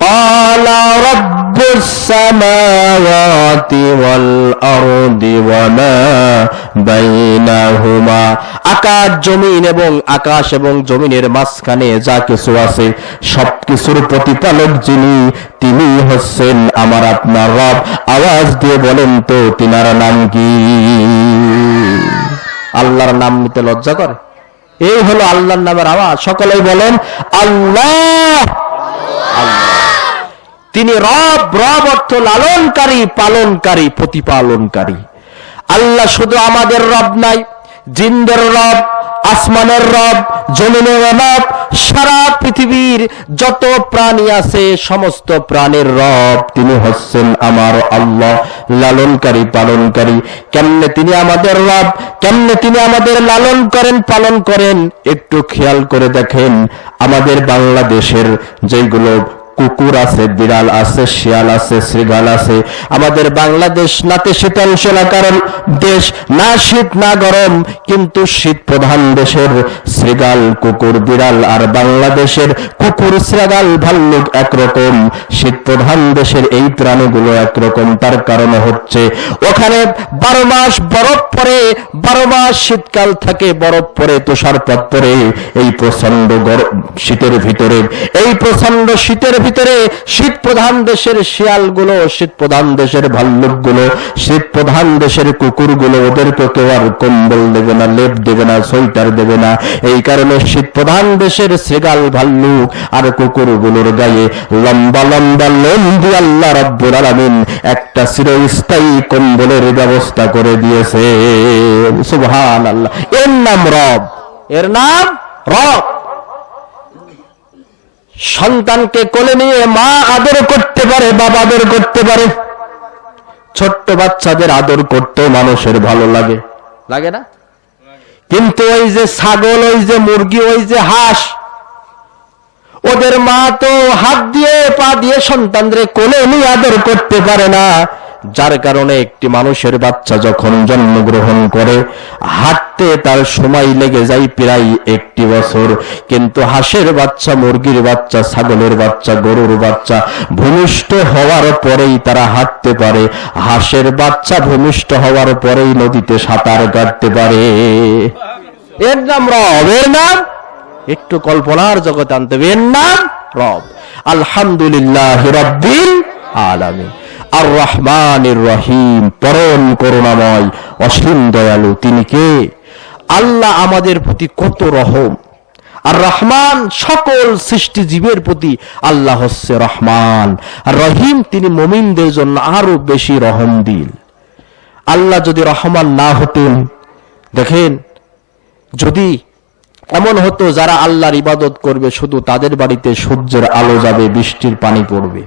ক্বালা রাব্বু সামাওয়াতি ওয়াল আরদি ওয়া মা বাইনাহুমা, আকাশ জমিন এবং আকাশ এবং জমিনের মাঝখানে যা কিছু আছে সবকিছুর প্রতিপালক যিনি, তিনি হচ্ছেন আমার আপনার রব। আওয়াজ দিয়ে বলেন তো তিনার নাম কি? আল্লাহর নাম নিতে লজ্জা করে? এই হলো আল্লাহর নামের আওয়াজ। সকলেই বলেন আল্লাহ। তিনি রব। রব অর্থ লালনকারী, পালনকারী, প্রতিপালনকারী। আল্লাহ শুধু আমাদের রব নাই, জিনদের রব, আসমানের রব, জমিনের রব, সারা পৃথিবীর যত প্রাণী আছে সমস্ত প্রাণীর রব তিনি হচ্ছেন আমার আল্লাহ, লালনকারী, পালনকারী। কেমনে তিনি আমাদের রব, কেমনে তিনি আমাদের লালন করেন, পালন করেন, একটু খেয়াল করে দেখেন। আমাদের বাংলাদেশের যেগুলো কুকুর আছে, বিড়াল আছে, শিয়াল আছে, শৃগাল আছে, আমাদের বাংলাদেশ নাতিশীতোষ্ণ কারণ দেশ, না শীত না গরম, কিন্তু শীত প্রধান দেশের শৃগাল, কুকুর, বিড়াল আর বাংলাদেশের কুকুর, শৃগাল, ভাল্লুক একরকম, শীত প্রধান দেশের এই প্রাণীগুলো একরকম। তার কারণ হচ্ছে ওখানে 12 মাস বরফ পড়ে, 12 মাস শীতকাল থাকে, বরফ পড়ে, তুষারপাত পড়ে। এই প্রচন্ড শীতের ভিতরে, এই প্রচন্ড শীতের ভিতরে শীত প্রধান দেশের শিয়ালগুলো, শীত প্রধান দেশের ভাল্লুকগুলো, শীত প্রধান দেশের কুকুরগুলো, ওদেরকে কেউ আর কম্বল দেবে না, লেপ দেবে না, সোয়েটার দেবে না। এই কারণে শীত প্রধান দেশের শৃগাল, ভাল্লুক আর কুকুরগুলোর গায়ে লম্বা লম্বা লোম দিয়ে আল্লাহ রাব্বুল আলামিন একটা চিরস্থায়ী কম্বলের ব্যবস্থা করে দিয়েছে। সুবহানাল্লাহ। এর নাম রব, এর নাম রব। সন্তানকে কোলে নিয়ে মা আদর করতে পারে, বাবা আদর করতে পারে। ছোট্ট বাচ্চাদের আদর করতেও মানুষের ভালো লাগে, লাগে না? কিন্তু ওই যে ছাগল, ওই যে মুরগি, ওই যে হাঁস, ওদের মা তো হাত দিয়ে পা দিয়ে সন্তানদের কোলে নিয়ে আদর করতে পারে না। যার কারণে একটি মানুষের বাচ্চা যখন জন্মগ্রহণ করে হাঁটতে তার সময় লেগে যায় প্রায় 1 বছর। কিন্তু হাঁসের বাচ্চা, মুরগির বাচ্চা, ছাগলের বাচ্চা, গরুর বাচ্চা ভূমিষ্ঠ হওয়ার পরেই তারা হাঁটতে পারে। হাঁসের বাচ্চা ভূমিষ্ঠ হওয়ার পরেই নদীতে সাঁতার কাটতে পারে। এর নাম রব। এর নাম একটু কল্পনার জগতে আনতে হবে। এর নাম রব। আলহামদুলিল্লাহ রাব্বিল আলামিন, আর রহমানির রহিম, পরম করুণাময়, অসীম দয়ালু। তিনি কে? আল্লাহ আমাদের প্রতি কত রহম। আর রহমান সকল সৃষ্টি জীবের প্রতি আল্লাহ হচ্ছে রহমান। আর রহিম তিনি মুমিনদের জন্য আরো বেশি রহম দিল। আল্লাহ যদি রহমান না হতেন, দেখেন যদি এমন হতো যারা আল্লাহর ইবাদত করবে শুধু তাদের বাড়িতে সূর্যের আলো যাবে, বৃষ্টির পানি পড়বে।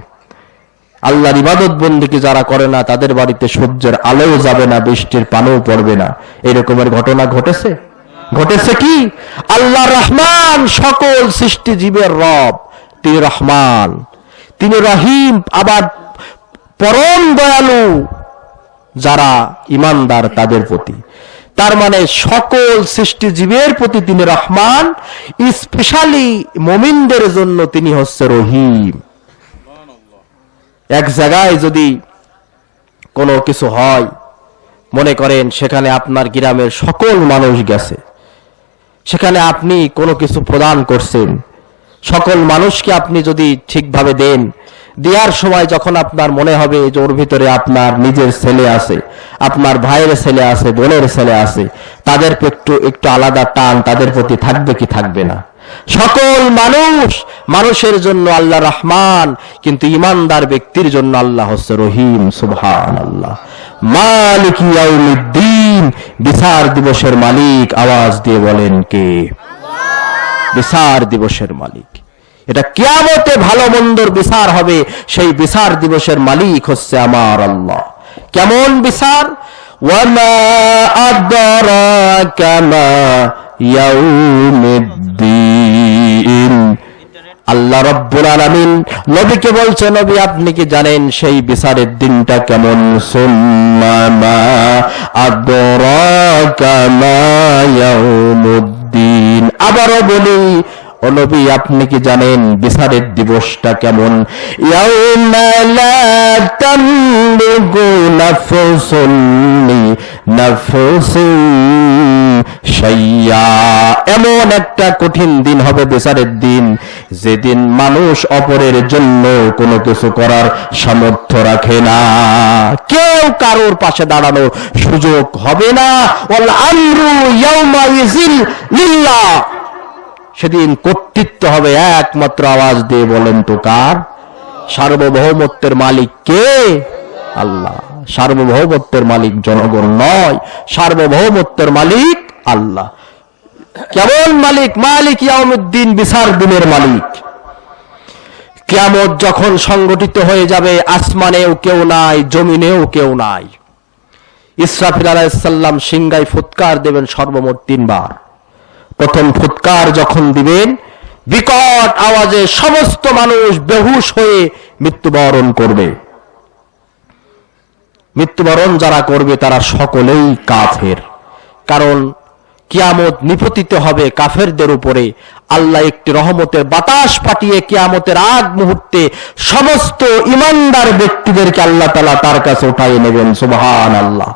আল্লাহর ইবাদত বন্দেগী যারা করে না তাদের বাড়িতে সূর্যের আলোও যাবে না, বৃষ্টির পানিও পড়বে না। এরকমের ঘটনা ঘটেছে? ঘটেছে কি? আল্লাহ রহমান, সকল সৃষ্টি জীবের রব, তিনি রহমান, তিনি রহিম, আবার পরম দয়ালু যারা ইমানদার তাদের প্রতি। তার মানে সকল সৃষ্টি জীবের প্রতি তিনি রহমান, স্পেশালি মুমিনদের জন্য তিনি হচ্ছে রহিম। এক জায়গায় যদি কোনো কিছু হয়, মনে করেন সেখানে আপনার গ্রামের সকল মানুষ গেছে, সেখানে আপনি কোনো কিছু প্রদান করছেন, সকল মানুষকে আপনি যদি ঠিকভাবে দেন, দেওয়ার সময় যখন আপনার মনে হবে যে ওর ভিতরে আপনার নিজের ছেলে আছে, আপনার ভাইয়ের ছেলে আছে, বোনের ছেলে আছে, তাদের একটু একটু আলাদা টান তাদের প্রতি থাকবে কি থাকবে না? সকল মানুষের জন্য আল্লাহ রহমান, কিন্তু ইমানদার ব্যক্তির জন্য আল্লাহ হচ্ছে রহিম। সুবহানাল্লাহ। মালিক ইয়াউমিদ্দিন, বিচার দিবসের মালিক। আওয়াজ দিয়ে বলেন কে? বিচার দিবসের মালিক। এটা কিয়ামতে ভালো মন্দর বিচার হবে, সেই বিচার দিবসের মালিক হচ্ছে আমার আল্লাহ। কেমন বিচার? ওয়ামা আদরাকা মা ইয়াউমিদ্দিন। আল্লাহ রাব্বুল আলামিন নবীকে বলছে, নবী আপনি কি জানেন সেই বিচারের দিনটা কেমন? সুম্মা মা আদরাকা মা ইয়াউমুদ্দিন। আবারও বলি, ও নবী, আপনি কি জানেন বিচারের দিবসটা কেমন? ইয়াউমা লা তামলিকু নাফসুন লিনাফসিন শাইয়্যা, এমন একটা কঠিন দিন হবে বিচারের দিন, যেদিন মানুষ অপরের জন্য কোনো কিছু করার সামর্থ্য রাখে না, কেউ কারোর পাশে দাঁড়ানোর সুযোগ হবে না। ওয়াল আমরু ইয়াউমাইযিন লিল্লাহ, সেদিন কর্তৃত্ব হবে একমাত্র, আওয়াজ দিয়ে বলেন তো কার? সার্বভৌমত্বের মালিক কে? আল্লাহ। সার্বভৌমত্বের মালিক জনগণ নয়, সার্বভৌমত্বের মালিক আল্লাহ। কেমন মালিক? মালিক ইয়াউমুদ্দিন, বিচার দিনের মালিক। কিয়ামত যখন সংগঠিত হয়ে যাবে, আসমানেও কেউ নাই, জমিনেও কেউ নাই। ইসরাফিল আলাইহিস সালাম সিংহায় ফুৎকার দেবেন সর্বমোট 3 বার। প্রথম ফুৎকার যখন দিবেন, বিকট আওয়াজে সমস্ত মানুষ বেহুশ হয়ে মৃত্যুবরণ করবে। মৃত্যুবরণ যারা করবে তারা সকলেই কাফের, কারণ কিয়ামত নিপতিত হবে কাফেরদের উপরে। আল্লাহ একটি রহমতের বাতাস পাঠিয়ে কিয়ামতের আগ মুহূর্তে সমস্ত ইমানদার ব্যক্তিদেরকে আল্লাহ তাআলা তার কাছে উঠাই নেবেন। সুবহানাল্লাহ।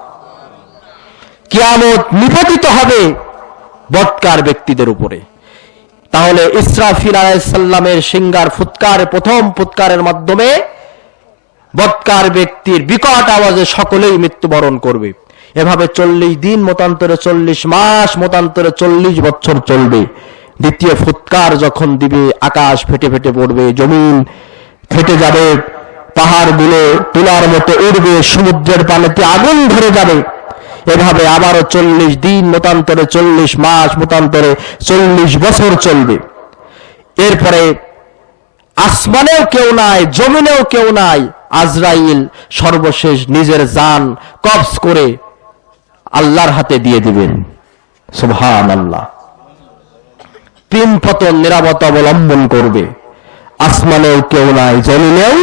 কিয়ামত নিপতিত হবে বদকার ব্যক্তিদের উপরে। তাহলে ইসরাফিল আলাইহিস সালামের সিংহার ফুৎকার, প্রথম ফুৎকারের মাধ্যমে বদকার ব্যক্তির বিকট আওয়াজে সকলেই মৃত্যুবরণ করবে। এভাবে 40 দিন মতান্তরে 40 মাস মতান্তরে 40 বছর চলবে। দ্বিতীয় ফুৎকার যখন দিবে, আকাশ ফেটে ফেটে পড়বে, জমিন ফেটে যাবে, পাহাড়গুলো তুলার মতো উড়বে, সমুদ্রের পানিতে আগুন ধরে যাবে। এভাবে আবারও 40 দিন মতান্তরে 40 মাস মতান্তরে 40 বছর চলবে। এরপরে আসমানেও কেউ নাই, জমিনেও কেউ নাই। আজরাইল সর্বশেষ নিজের জান কবজ করে আল্লাহর হাতে দিয়ে দিবেন। সুবহানাল্লাহ। 3 পতন নিরাপত্তা অবলম্বন করবে। আসমানেও কেউ নাই, জমিনেও।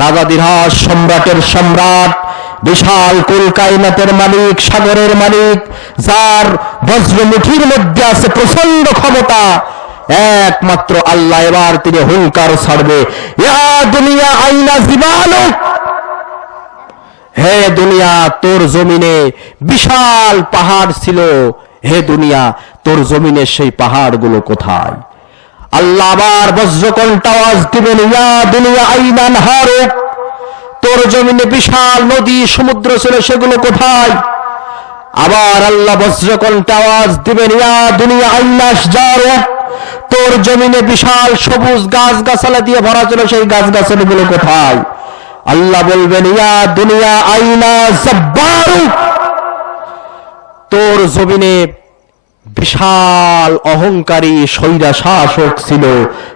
রাজাদিরাজ, সম্রাটের সম্রাট, বিশাল কুল কায়নাতের মালিক, সাগরের মালিক, যার বজ্রমুঠির মধ্যে আছে প্রচন্ড ক্ষমতা, একমাত্র আল্লাহ। এবার তিনি হুঙ্কার ছাড়বে, ইয়া দুনিয়া আইনা জিবালুক, হে দুনিয়া, তোর জমিনে বিশাল পাহাড় ছিল, হে দুনিয়া, তোর জমিনে সেই পাহাড়গুলো কোথায়? আল্লাহ আবার বজ্রকণ্ঠ আওয়াজ দিবেন, ইয়া দুনিয়া আইনা নাহারুক, তোর জমিনে বিশাল নদী সমুদ্র ছিল, সেগুলো কোথায়? আবার আল্লাহ বজ্রকণ্ঠ আওয়াজ দিবেন, ইয়া দুনিয়া আইনা আশজারুক, তোর জমিনে বিশাল সবুজ গাছ গাছালা দিয়ে ভরা ছিল, সেই গাছ গাছালিগুলো কোথায়? আল্লাহ বলবেন, ইয়া দুনিয়া আইনা জাব্বারুক, তোর জমিনে বিশাল অহংকারী স্বৈরা শাসক ছিল,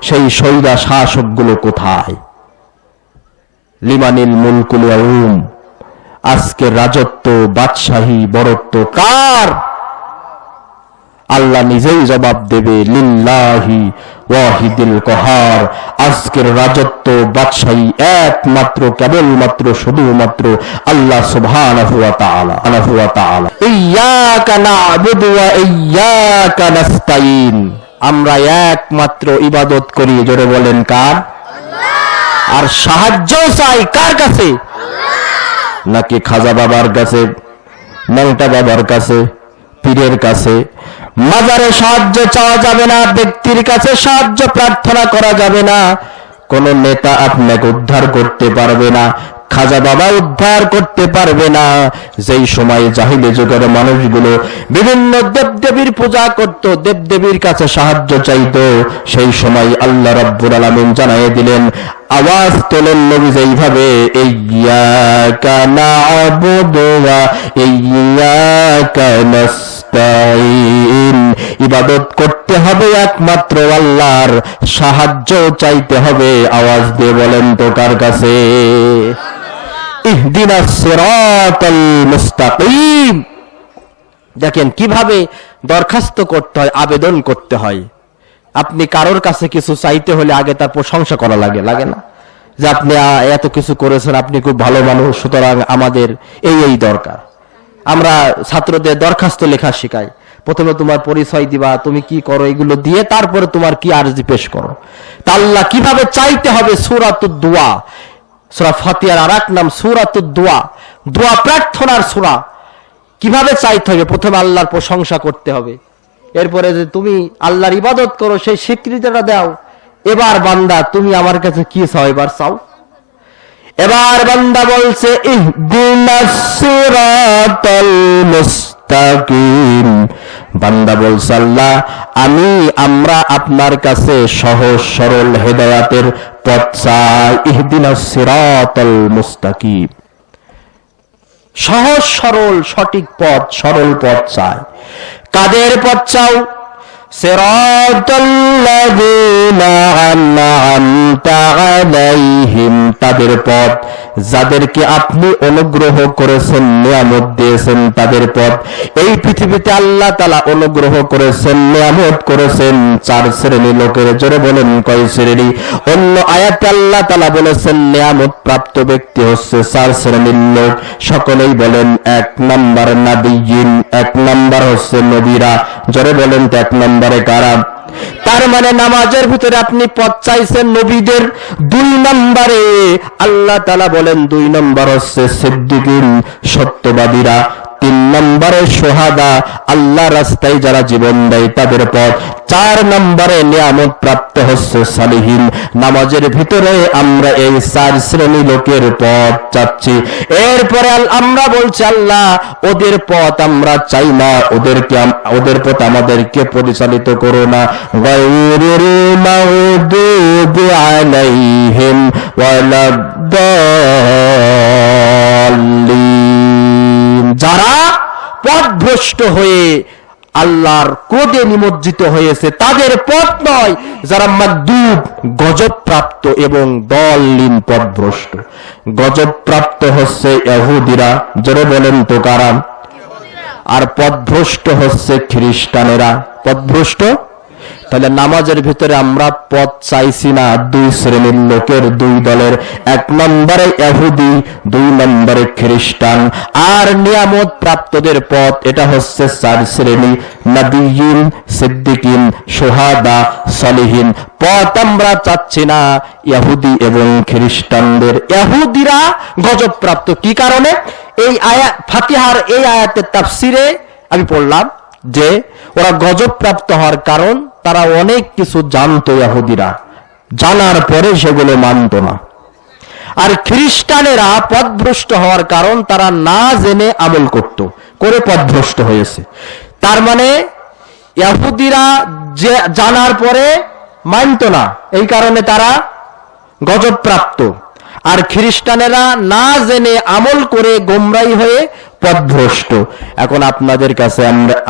সেই স্বৈরা শাসক গুলো কোথায়? লিমানিল মুলকুল ইয়াউম, আজকের রাজত্ব, বাদশাহী, বড়ত্ব কার? আল্লাহ নিজেই জবাব দেবে, লিল্লাহি ওয়াহিদুল কাহার, আজকের রাজত্ব, বাদশাহী একমাত্র, কেবলমাত্র, শুধুমাত্র আল্লাহ সুবহানাহু ওয়া তাআলা। ইয়্যাকা না'বুদু ওয়া ইয়্যাকা নাস্তাঈন, আমরা একমাত্র ইবাদত করি, জোরে বলেন কার? আল্লাহ। আর সাহায্য চাই কার কাছে? আল্লাহ। নাকি খাজা বাবার কাছে, ন্যাংটা বাবার কাছে, পীরের কাছে? মাজারে সাহায্য চাওয়া যাবে না, ব্যক্তির কাছে সাহায্য প্রার্থনা করা যাবে না। কোন নেতা আপনাকে উদ্ধার করতে পারবে না, খাজা বাবা উদ্ধার করতে পারবে না। যেই সময় জাহিলি যুগের মানুষগুলো বিভিন্ন দেবদেবীর পূজা করত, দেবদেবীর কাছে সাহায্য চাইতো, সেই সময় আল্লাহ রাব্বুল আলামিন জানায়ে দিলেন, আওয়াজ তোলেন নবী যেইভাবে, ইয়্যাকা না'বুদু ওয়া ইয়্যাকা নাস্তাঈন, ইবাদত করতে হবে একমাত্র আল্লাহর, সাহায্য চাইতে হবে, আওয়াজ দিয়ে বলেন তো কার কাছে? ইহদিনাস সিরাতাল মুস্তাকিম। দেখেন কিভাবে দরখাস্ত করতে হয়, আবেদন করতে হয়। আপনি কারোর কাছে কিছু চাইতে হলে আগে তার প্রশংসা করা লাগে না? যে আপনি এত কিছু করেছেন, আপনি খুব ভালো মানুষ, সুতরাং আমাদের এই দরকার। আমরা ছাত্রদের দরখাস্ত লেখা শেখাই, প্রথমে তোমার পরিচয় দিবা, তুমি কি করো, এগুলো দিয়ে তারপরে তোমার কি আরজি পেশ করো। তা আল্লাহ কিভাবে চাইতে হবে, সূরাতুদ দুআ, সূরা ফাতিহার আরেক নাম সূরাতুদ দুআ, দোয়া প্রার্থনার সূরা। কিভাবে চাইতে হবে, প্রথমে আল্লাহর প্রশংসা করতে হবে, এরপরে যে তুমি আল্লাহর ইবাদত করো সেই স্বীকৃতিটা দাও। এবার বান্দা তুমি আমার কাছে কি চাও, এবার চাও। এবার বান্দা বলছে ইহদিনাস সিরাতাল মুস্তাকিম, বান্দা বলছে আল্লাহ আমরা আপনার কাছে সহজ সরল হেদায়েতের পথ চাই। ইহদিনাস সিরাতাল মুস্তাকিম, সহজ সরল সঠিক পথ, সরল পথ চাই। কাদের পথ চাও? সিরাতাল্লাযীনা আন'আমতা আলাইহিম, তাদের পথ যাদেরকে আপনি অনুগ্রহ করেছেন, নিয়ামত দিয়েছেন, তাদের পথ। এই পৃথিবীতে আল্লাহ তাআলা অনুগ্রহ করেছেন, নিয়ামত করেছেন চার শ্রেণীর লোকের। জোরে বলেন কয় শ্রেণী? অন্য আয়াতে আল্লাহ তাআলা বলেছেন নিয়ামত প্রাপ্ত ব্যক্তি হচ্ছে চার শ্রেণীর লোক। সকলেই বলেন এক নাম্বার নাবিয়্যিন, এক নাম্বার হচ্ছে নবীরা। জোরে বলেন তো এক নম্বরে কারা? তার মানে নামাজের ভিতরে আপনি পথ চাইছেন নবীদের। দুই নম্বরে আল্লাহ তাআলা বলেন দুই নম্বর হচ্ছে সিদ্দিকিন, সত্যবাদীরা। তিন নম্বরে সোহাদা, আল্লাহ রাস্তায় যারা জীবন দেয় তাদের পথ। চার নম্বরে নিয়ামত প্রাপ্ত হচ্ছে সালিহিন। নামাজের ভিতরে আমরা এই চার শ্রেণী লোকের পথ চাচ্ছি। এরপরে আমরা বলছি আল্লাহ ওদের পথ আমরা চাই না, ওদের পথ আমাদেরকে পরিচালিত করো না। গায়রিল মাগদুবি আলাইহিম ওয়ালাদ-দাল্লিন, যারা পথভ্রষ্ট হয়ে আল্লাহর ক্রোধে নিমজ্জিত হয়েছে তাদের পথ নয়, যারা মাগদুব গজবপ্রাপ্ত এবং দলিন পথভ্রষ্ট। গজবপ্রাপ্ত হচ্ছে ইহুদিরা, জোরে বলেন তো কারা? আর পথভ্রষ্ট হচ্ছে খ্রিস্টানেরা। পথভ্রষ্ট তাহলে নামাজের ভিতরে আমরা পথ চাইছি না দুই শ্রেণীর লোকের, দুই দলের। এক নম্বরে ইহুদি, দুই নম্বরে খ্রিস্টান। আর নিয়ামত প্রাপ্তদের পথ এটা হচ্ছে চার শ্রেণী, নবিয়্যিন, সিদ্দিকিন, শুহাদা, সালিহিন। পথ আমরা চাচ্ছি না ইহুদি এবং খ্রিস্টানদের। ইহুদিরা গজবপ্রাপ্ত কি কারণে? এই আয়াত ফাতিহার এই আয়াতের তাফসিরে আমি পড়লাম যে ওরা গজবপ্রাপ্ত হওয়ার কারণ তারা অনেক কিছু জানতো, ইহুদিরা জানার পরে সেগুলো মানত না। আর খ্রিস্টানেরা পথভ্রষ্ট হওয়ার কারণ তারা না জেনে আমল করত, করে পথভ্রষ্ট হয়েছে। তার মানে ইহুদিরা যে জানার পরে মানত না, এই কারণে তারা গজবপ্রাপ্ত। আর খ্রিস্টানেরা না জেনে আমল করে গোমরাই হয়ে পথভ্রষ্ট। এখন আপনাদের কাছে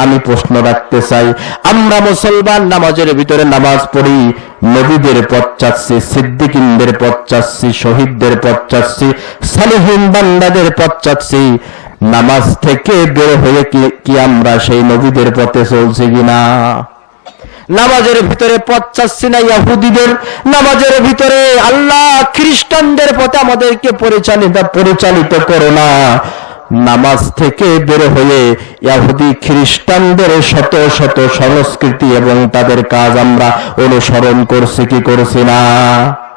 আমি প্রশ্ন রাখতে চাই, আমরা মুসলমান নামাজের ভিতরে নামাজ পড়ি, নবীদের পথ চাচ্ছি, সিদ্দিকিনদের পথ চাচ্ছি, শহীদদের পথ চাচ্ছি, সালিহিন বান্দাদের পথ চাচ্ছি। নামাজ থেকে বের হয়ে কি আমরা সেই নবীদের পথে চলছি কিনা? নামাজের ভিতরে পথ চাচ্ছি না ইহুদিদের, নামাজের ভিতরে আল্লাহ খ্রিস্টানদের পথে আমাদেরকে পরিচালিত করো না। নামাজ থেকে বের হয়ে ইহুদি খ্রিস্টানদের শত শত সংস্কৃতি এবং তাদের কাজ আমরা অনুসরণ করছি কি করছি না?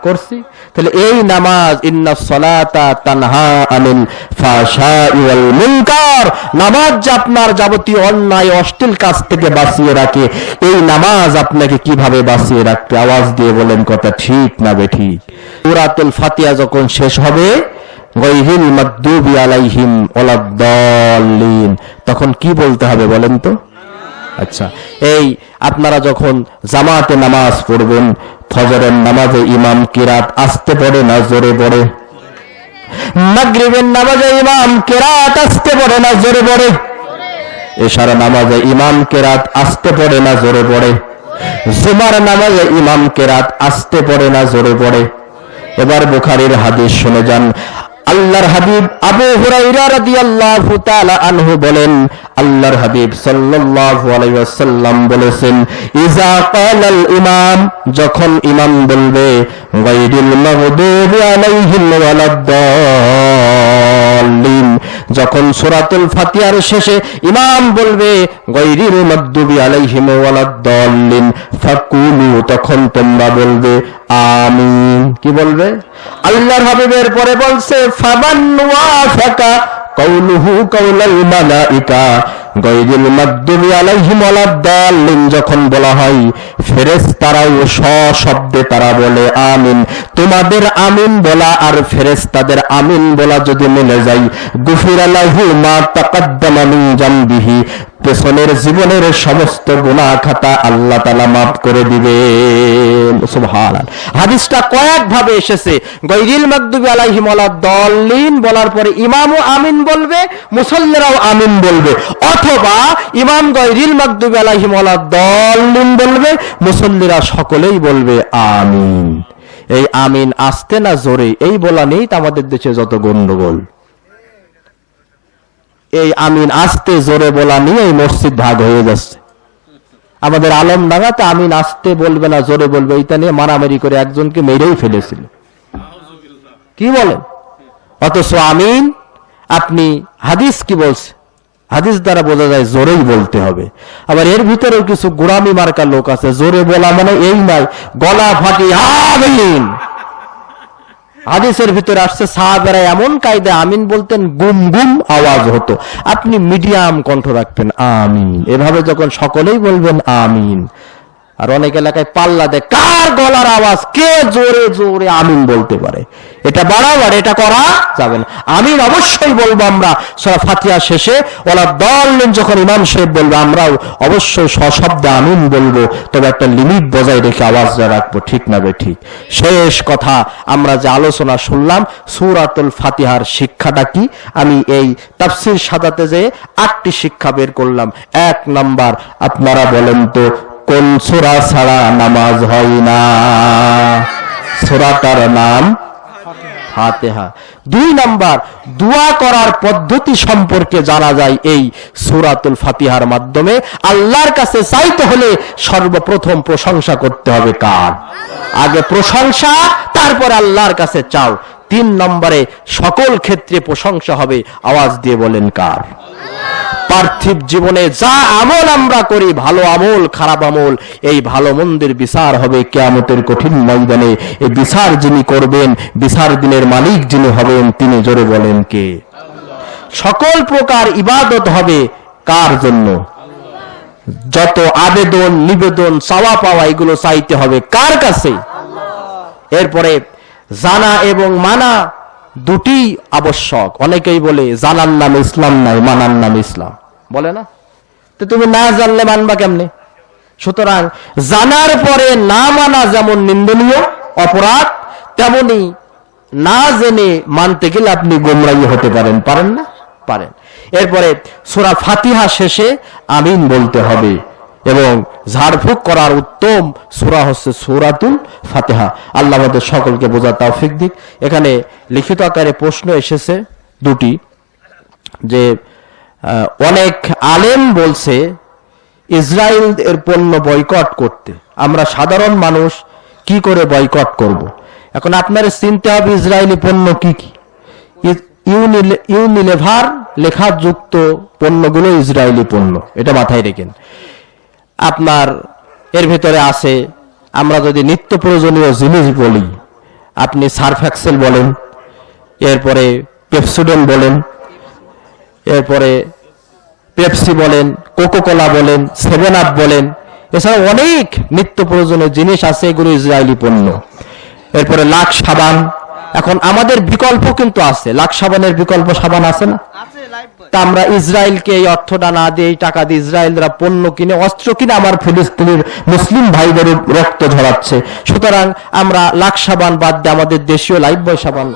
করছি। তাহলে এই নামাজ ইন্নাস সালাতা তানহা আনিল ফাহশাই ওয়াল মুনকার, নামাজ যে আপনার যাবতীয় অন্যায় অশ্লীল কাজ থেকে বাঁচিয়ে রাখে, এই নামাজ আপনাকে কিভাবে বাঁচিয়ে রাখবে? আওয়াজ দিয়ে বলেন কথা ঠিক না বেঠিক? সূরাতুল ফাতিহা যখন শেষ হবে গায়রিল মাগদুবি আলাইহিম ওয়ালাদ-দাল্লিন, তখন কি বলতে হবে বলেন তো? আচ্ছা, এই আপনারা যখন জামাতে নামাজ পড়বেন, ফজরের নামাজে ইমাম কিরাত আস্তে পড়ে না জোরে পড়ে? মাগরিবের নামাজে ইমাম কিরাত আস্তে পড়ে না জোরে পড়ে? এশার নামাজে ইমাম কিরাত আস্তে পড়ে না জোরে পড়ে? জুমার নামাজে ইমাম কিরাত আস্তে পড়ে না জোরে পড়ে? এবার বুখারীর হাদিস শুনে যান। আল্লাহর হাবিব আবু হুরায়রা রাদিয়াল্লাহু তাআলা আনহু বলেন, আল্লাহর হাবিব সাল্লাল্লাহু আলাইহি ওয়াসাল্লাম বলেছেন, ইজা ক্বালাল ইমাম, যখন ইমাম বলবে গায়রিল মাগদুবি আলাইহিম ওয়ালাদ-দাল্লিন, যখন সূরাতুল ফাতিহার শেষে ইমাম বলবে গায়রিল মাগদুবি আলাইহিম ওয়ালাদ-দাল্লিন ফাকুলু, তখন তোমরা বলবে আমিন। কি বলবে? আল্লাহর হাবিবের পরে বলছে ফামান ওয়াফাকা কাউলুহু কাউলাল মালাইকা গায়রিল মাগদুবি আলাইহিম ওয়ালাদ-দাল্লিন যখন বলা হয় ফেরেশতারাও সশব্দে তারা বলে আমিন। তোমাদের আমিন বলা আর ফেরেশতাদের আমিন বলা যদি মিলে যায়, গুফিরা লাহু মা তাকাদ্দামা মিন জামবিহি, পেছনের জীবনের সমস্ত গুনাহ খাতা আল্লাহ তাআলা maaf করে দিবেন। সুবহানাল্লাহ। হাদিসটা কয়েক ভাবে এসেছে। গায়রিল মাগদুবি আলাইহিম ওয়ালাদ-দাল্লিন বলার পরে ইমামও আমিন বলবে, মুসাল্লিরাও আমিন বলবে, অথবা ইমাম গায়রিল মাগদুবি আলাইহিম ওয়ালাদ-দাল্লিন বলবে, মুসাল্লিরা সকলেই বলবে আমিন। এই আমিন আস্তে না জোরে এই বলা নেই তো আমাদের দেশে যত গন্ডগোল। এই আমিন আস্তে জোরে বলা নিয়ে এই মসজিদ ভাগ হয়ে যাচ্ছে। আমাদের আলমডাঙ্গাতে আমিন আস্তে বলবে না জোরে বলবে এটা নিয়ে মারামারি করে একজনকে মেরেই ফেলেছিল। কি বলেন? অথচ আমিন আপনি হাদিস কি বলছে? হাদিস দ্বারা বোঝা যায় জোরেই বলতে হবে। আবার এর ভিতরেও কিছু গোড়ামি মার্কা লোক আছে, জোরে বলা মানে এই নয় গলা ফাটি আমিন। হাদিসের ভিতরে আসছে সাহাবারা এমন কায়দায় আমিন বলতেন গুম গুম আওয়াজ হতো, আপনি মিডিয়াম কণ্ঠ রাখবেন আমিন। এভাবে যখন সকলেই বলবেন আমিন। আর অনেক এলাকায় পাল্লা দেয় কার গলার আওয়াজ, কে জোরে জোরে আমিন বলতে পারে। এটা বাড়াবার, এটা করা যাবে না। আমিন অবশ্যই বলবো আমরা সূরা ফাতিহা শেষে ওয়ালাদ-দাল্লিন যখন ইমাম সাহেব বলবে আমরাও অবশ্যই সশব্দে আমিন বলবো, তবে একটা লিমিট বজায় রেখে আওয়াজটা রাখবো। ঠিক না বে ঠিক? শেষ কথা, আমরা যে আলোচনা শুনলাম সূরাতুল ফাতিহার শিক্ষাটা কি, আমি এই তাফসীর সাজাতে যে 8টি শিক্ষা বের করলাম। 1 নাম্বার, আপনারা বলেন তো কোন সূরা ছাড়া নামাজ হয় না? সূরাটার নাম ফাতিহা। 2 নাম্বার, দোয়া করার পদ্ধতি সম্পর্কে জানা যায় এই সূরাতুল ফাতিহার মাধ্যমে। আল্লাহর কাছে চাইতে হলে সর্বপ্রথম প্রশংসা করতে হবে কার? আগে প্রশংসা, তারপর আল্লাহর কাছে চাও। 3 নম্বরে সকল ক্ষেত্রে প্রশংসা হবে, আওয়াজ দিয়ে বলেন কার? পার্থিব জীবনে যা আমল আমরা করি, ভালো আমল খারাপ আমল, এই ভালো মন্দের বিচার হবে কিয়ামতের কঠিন ময়দানে। এই বিচার যিনি করবেন, বিচার দিনের মালিক যিনি হবেন, তিনি জোরে বলেন কে? সকল প্রকার ইবাদত হবে কার জন্য? যত আবেদন নিবেদন চাওয়া পাওয়া এগুলো চাইতে হবে কার কাছে? এরপরে জানা এবং মানা দুটি আবশ্যক। অনেকেই বলে জানার নাম ইসলাম নাই, মানার নাম ইসলাম, বলে না? তো তুমি না জানলে মানবা কেমনে? সুতরাং জানার পরে না মানা যেমন নিন্দনীয় অপরাধ, তেমনি না জেনে মানতে গেলে আপনি গোমরাহী হতে পারেন। পারেন না? পারেন। এরপরে সূরা ফাতিহা শেষে আমিন বলতে হবে এবং ঝাড়ফুঁক করার উত্তম সূরা হচ্ছে সূরাতুল ফাতিহা। আল্লাহ আমাদের সকলকে বোঝার তৌফিক দিক। এখানে লিখিত আকারে প্রশ্ন এসেছে 2টি, যে অনেক আলেম বলছে ইসরায়েল এর পণ্য বয়কট করতে, আমরা সাধারণ মানুষ কি করে বয়কট করব? এখন আপনার চিনতে হবে ইসরায়েলি পণ্য কি কি। ইউনিলেভার লেখা যুক্ত পণ্যগুলো ইসরায়েলি পণ্য, এটা মাথায় রেখেন। আপনার এর ভিতরে আছে, আমরা যদি নিত্য প্রয়োজনীয় জিনিস বলি, আপনি সার্ফ এক্সেল বলেন, এরপরে পেপসোডেন্ট বলেন, এরপরে পেপসি বলেন, কোকোকোলা বলেন, 7 আপ বলেন, এছাড়া অনেক নিত্য প্রয়োজনীয় জিনিস আছে, এগুলো ইসরায়েলি পণ্য। এরপরে লাক্স সাবান, এখন আমাদের বিকল্প কিন্তু আছে, লাক্স সাবানের বিকল্প সাবান আছে না? তা আমরা ইসরায়েলকে এই অর্থটা না দিয়ে, এই টাকা দিয়ে ইসরায়েলরা পণ্য কিনে, অস্ত্র কিনে আমার ফিলিস্তিনের মুসলিম ভাইদের রক্ত ঝরাচ্ছে। সুতরাং আমরা লাক্স সাবান বাদ দিয়ে আমাদের দেশীয় লাইফবয় সাবান